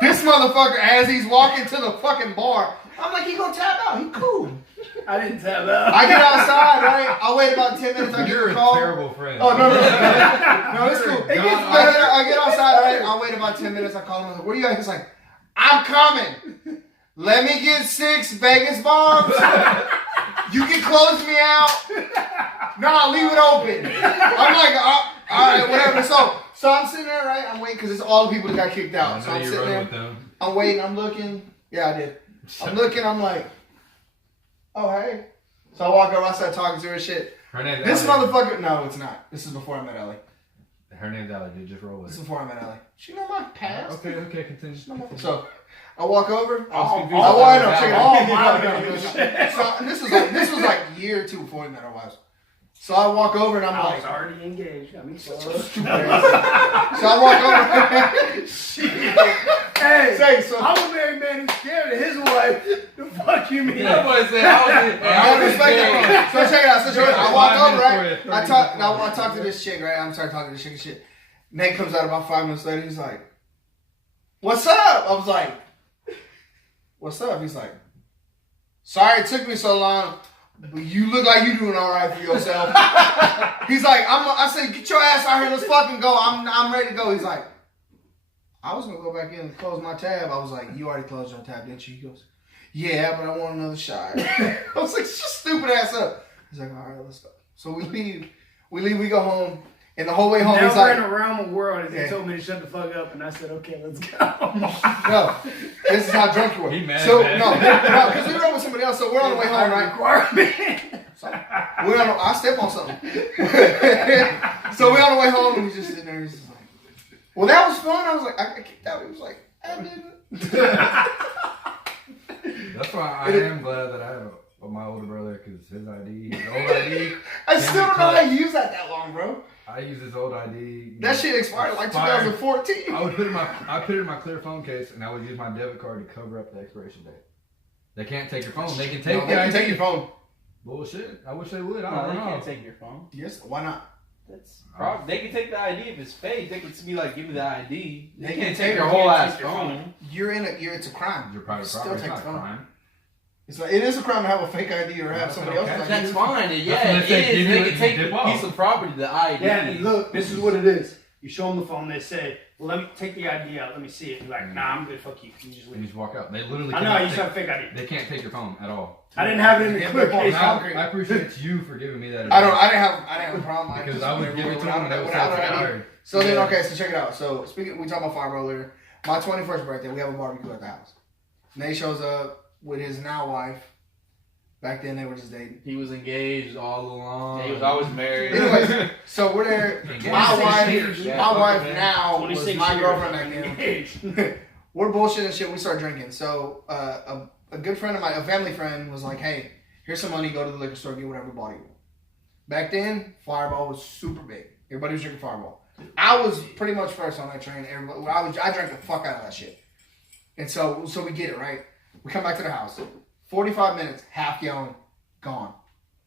This motherfucker, as he's walking to the fucking bar, I'm like, he gonna tap out. He cool. I didn't tap out. I get outside, right? I wait about 10 minutes. I get You're a a call. terrible friend. Oh, no, it's cool. You're a god- I get outside, right? I wait about 10 minutes. I call him. I was like, where you at? He's like, I'm coming. Let me get 6 Vegas bombs. You can close me out. No, I'll leave it open. I'm like, all right, whatever. So I'm sitting there, right? I'm waiting because it's all the people that got kicked I out. So know I'm you sitting rode there. with them. I'm waiting. I'm looking. Yeah, I did. I'm looking. I'm like, oh, hey. So I walk over. I start talking to her shit. Her name's This Allie. motherfucker. No, it's not. This is before I met Ellie. Her name's Allie, dude. Just roll This with is it. before I met Ellie. She know my past. Okay, continue. So I walk over. Oh, I know. Check it out. Oh, my So this was like year or 2 before we met our wives. So I walk over and I'm I was like, already engaged. Got me so. so I walk over. Hey, So I'm a married man who's scared of his wife. The fuck you mean? That boy said, I was respect that. So check it out. So check it out. I walk 5 over, minutes right? for you, 30 I talk to this chick, right? I'm starting talking to this chick and shit. Nate comes out about 5 minutes later. He's like, "What's up?" I was like, "What's up?" He's like, sorry it took me so long, but you look like you doing all right for yourself. He's like, I said, get your ass out here. Let's fucking go. I'm ready to go. He's like, I was going to go back in and close my tab. I was like, you already closed your tab, didn't you? He goes, yeah, but I want another shot. I was like, shut stupid ass up. He's like, all right, let's go. So we leave, we go home. And the whole way home, he's like, around the world as he told me to shut the fuck up, and I said, okay, let's go. no, this is how drunk you were. He mad, so, man. no, because we were with somebody else, so we're on the way home, right? So, I step on something. So we're on the way home, and he's just sitting there, he's just like, well, that was fun. I was like, I kicked out. He was like, I didn't. That's why I am glad that I have my older brother, because his ID, his old ID. I still don't know how to use that long, bro. I use his old ID. That shit expired like 2014. I would put it in my clear phone case, and I would use my debit card to cover up the expiration date. They can't take your phone. They can take they can take your phone. Bullshit. I wish they would. I No, don't they know. can't take your phone. Yes, why not? That's they can take the ID if it's fake. They can be like, give me the ID. They They can can't take take your your whole phone. ass phone. It's a crime. Your private Still property. take It's the not a phone. crime. It's like, it is a crime to have a fake ID or have That's somebody okay. else's ID. That's fine. That's Yeah, when it they say is. give They you can it, take you the dip piece off. of property, the ID. Yeah, look, this is what it is. You show them the phone, they say, well, let me take the ID out, let me see it. You're like, nah, I'm good, fuck you. You just And you leave. just walk out. They literally. I know, I cannot used to take- have a fake ID. They can't take your phone at all. I didn't have it in the Yeah, clear but case. now- I appreciate you for giving me that. I didn't advice. have a problem. Because I would give it to them and they would say without it's an ID. expired. So then, okay, so check it out. So speaking, we talked about Fireball earlier. My 21st birthday, we have a barbecue at the house. Nate shows up with his now wife. Back then, they were just dating. He was engaged all along. He was always married. Anyways, so we're there. My 26 wife, years. my wife now was 26 my years. girlfriend back then. We're bullshitting and shit. We start drinking. So a good friend of mine, a family friend, was like, "Hey, here's some money. Go to the liquor store, get whatever bottle you want." Back then, Fireball was super big. Everybody was drinking Fireball. I was pretty much first on that train. I drank the fuck out of that shit. And so we get it right. We come back to the house. 45 minutes, half gallon, gone.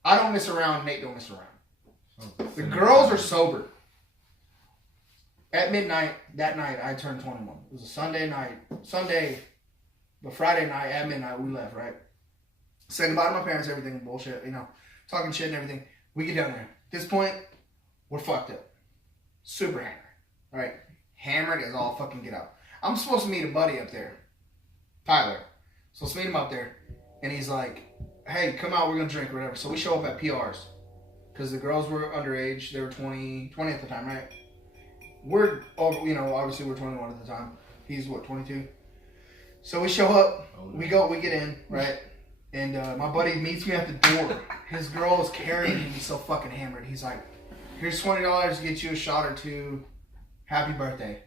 I don't miss around. Nate don't miss around. The girls are sober. At midnight, that night, I turned 21. It was a Sunday night. But Friday night, at midnight, we left, right? Said goodbye to my parents, everything, bullshit, talking shit and everything. We get down there. At this point, we're fucked up. Super hammered, right? Hammered as all fucking get out. I'm supposed to meet a buddy up there, Tyler. So let's meet him up there. And he's like, hey, come out, we're going to drink or whatever. So we show up at PR's. Because the girls were underage. They were 20 at the time, right? We're, obviously we're 21 at the time. He's, 22? So we show up. We get in, right? And my buddy meets me at the door. His girl is carrying him. He's so fucking hammered. He's like, here's $20 to get you a shot or two. Happy birthday.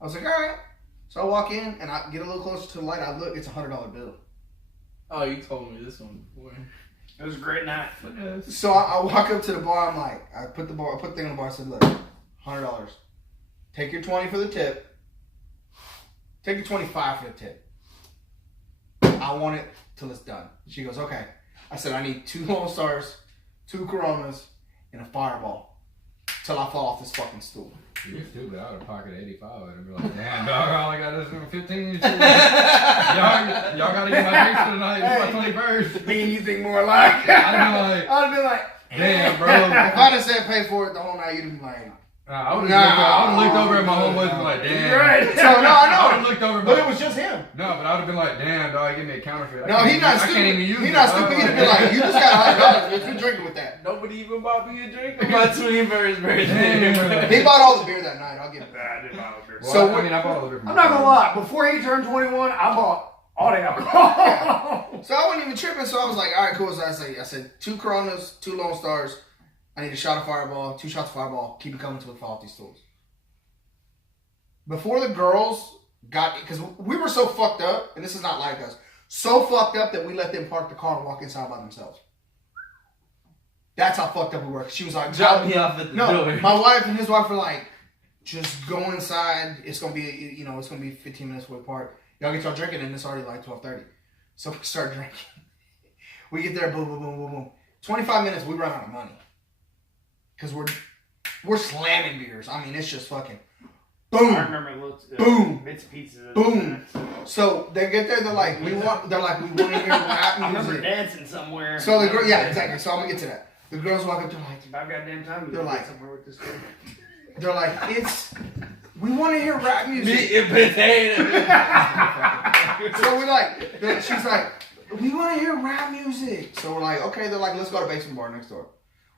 I was like, all right. So I walk in and I get a little closer to the light. I look, it's a $100 bill. Oh, you told me this one before. It was a great night. So I walk up to the bar. I'm like, I put the thing on the bar. I said, look, $100. Take your 20 for the tip. Take your 25 for the tip. I want it till it's done. She goes, okay. I said, I need 2 Lone Stars, 2 Coronas, and a Fireball till I fall off this fucking stool. You're stupid. I would have pocketed 85 and be like, damn, dog, all I got is 15. y'all got to get my drinks for tonight. It's my 21st. Me and you think more alike. I'd I'd be like, damn, bro. if I'd have said pay for it the whole night, you'd have been like, I would have looked over at my homeboys and been like, damn. You're right. so no, I would I have know. looked over, But it was just him. no, but I would have been like, damn, dog, give me a counterfeit. No, he's not I stupid. can't even use He's it, not dog. stupid. He'd have been like, you just got $100 if you're drinking with that. Nobody even bought me a drink on my 21st birthday. Damn. He bought all the beer that night. I'll give it. I did my beer. Well, So I mean, I bought a little bit. I'm not gonna lie. Before he turned 21, I bought all the alcohol. So I wasn't even tripping. So I was like, all right, cool. So I said 2 Coronas, 2 Lone Stars. I need a shot of Fireball, 2 shots of Fireball. Keep it coming till we fall off these stools. Before the girls got, because we were so fucked up, and this is not like us, so fucked up that we let them park the car and walk inside by themselves. That's how fucked up we were. She was like, Drop me off at the no, door. my wife and his wife were like, just go inside. It's gonna be, it's gonna be 15 minutes before we park. Y'all get y'all drinking, and it's already like 12:30. So we start drinking. We get there, boom, boom, boom, boom, boom. 25 minutes, we run out of money because we're slamming beers. I mean, it's just fucking. Boom. I remember it looked Boom. Bits Pizza. Boom. So they get there, they're like, we want to hear rap I remember music. dancing somewhere. So the girl, yeah, exactly. So I'm gonna get to that. The girls walk up to like, About goddamn time you They're like- somewhere with this. they're like, we want to hear rap music. Meat and potato. So we like, she's like, we want to hear rap music. So we're like, okay. They're like, let's go to Basement Bar next door.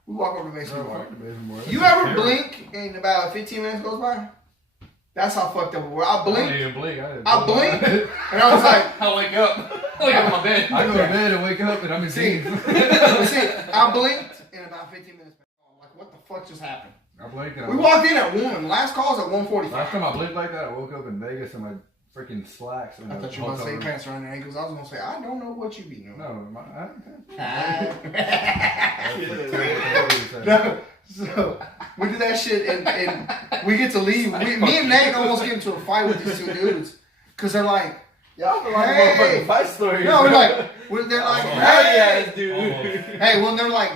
We walk over to Basement Bar. You ever blink and about 15 minutes goes by? That's how fucked up we were. I I didn't blinked. even blink. I blinked, and I was like, I wake up. I wake up in my bed. I go to bed and wake up and I'm in see, jeans. see, I blinked, and about 15 minutes. I'm like, what the fuck just happened? I blinked and We walked in at 1. Last call's at 1:45. Last time I blinked like that, I woke up in Vegas in my freaking slacks. I thought you were gonna say pants around your ankles. I was gonna say, I don't know what you be doing. No, No. So we do that shit and we get to leave. Me and Nate almost get into a fight with these 2 dudes because they're like, Y'all feel like Hey. motherfucking fight stories. no, they're like, Hey, hey, dude. hey, well they're like,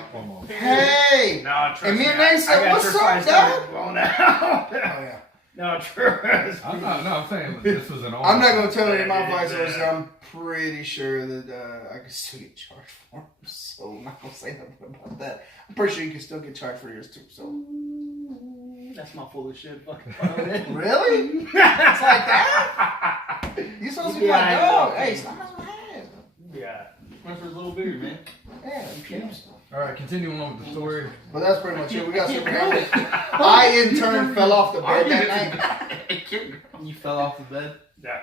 hey, No, trust and me me, and Nate said, I got what's your up, fight dog? story blown out. Oh yeah. No, trust I'm me. not. No, I'm saying this was an. I'm not gonna tell you Yeah, my yeah, fight yeah. stories. I'm pretty sure that I can still get charged for them. So I'm not gonna say nothing about that. I'm pretty sure you can still get charged for yours too. So That's my full of shit. Fucking really, it's like that. You supposed to be Yeah, like, I oh, know. hey, stop messing with my hands. Yeah. Went for his little beard, man. Yeah, you can't. All right, continuing on with the story. But that's pretty much it. We got super happy. I in turn fell off the bed that night. You fell off the bed. Yeah.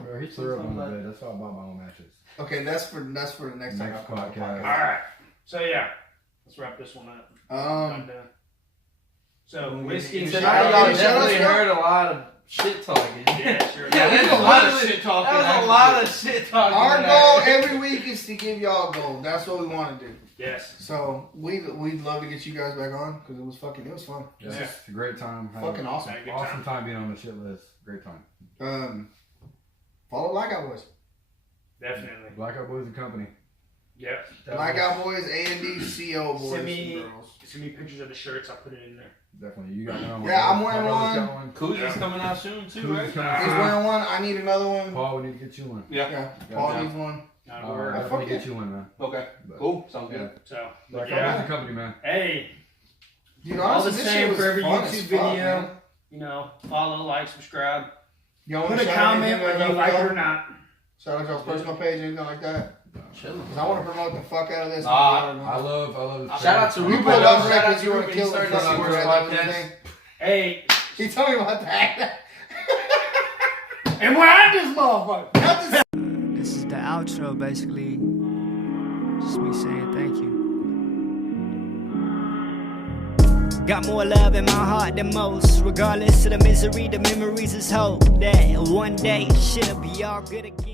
Bro, he threw up on the bed. That's why I bought my own matches. Okay, that's for the next time. Next I come on the podcast. All right. So yeah, let's wrap this one up. Um, So whiskey. Shout Tonight out- y'all any shout outs, definitely bro? heard a lot of shit talking. Yeah, sure. Yeah, there's that's a lot of shit talking. That was a lot of shit talking. our tonight. goal every week is to give y'all a goal. That's what we want to do. Yes. So we'd love to get you guys back on because it was fun. Yeah, it's a great time. Had Fucking an awesome. Had a good awesome time being on the shit list. Great time. Follow Blackout Boys. Definitely. Blackout Boys and Company. Yep. Blackout Boys, A&D, CO Boys. Send me, and girls. send me pictures of the shirts. I'll put it in there. Definitely. You got one. Yeah, I'm My wearing brother's one. got one. Koozies coming out soon too, Koozies right? coming He's soon. wearing one. I need another one. Paul, we need to get you one. Yeah, Paul Yeah. needs one. Not a All word. right, fuck definitely yeah. get you one, man. Okay. But, Cool. Sounds Yeah. good. So, Blackout yeah. Boys and Company, man. Hey, Dude, all honestly, the this shit same was for every fun as YouTube fuck, video. man. You know, follow, like, subscribe. Y'all Put wanna a shout out comment anything whether you like like it that? or not. Shout out y'all's personal page, anything like that. Chilling. Cause I want to promote the fuck out of this. Nah, I love this. Shout out to You Ruben. put it on Shout record, out to you were Ruben. He killing started the the fucking Secrets word and podcast. everything. Hey, He told me about that. and we're at this motherfucker. Not this This is the outro, basically. Just me saying thank you. Got more love in my heart than most. Regardless of the misery, the memories is hope that one day shit'll be all good again.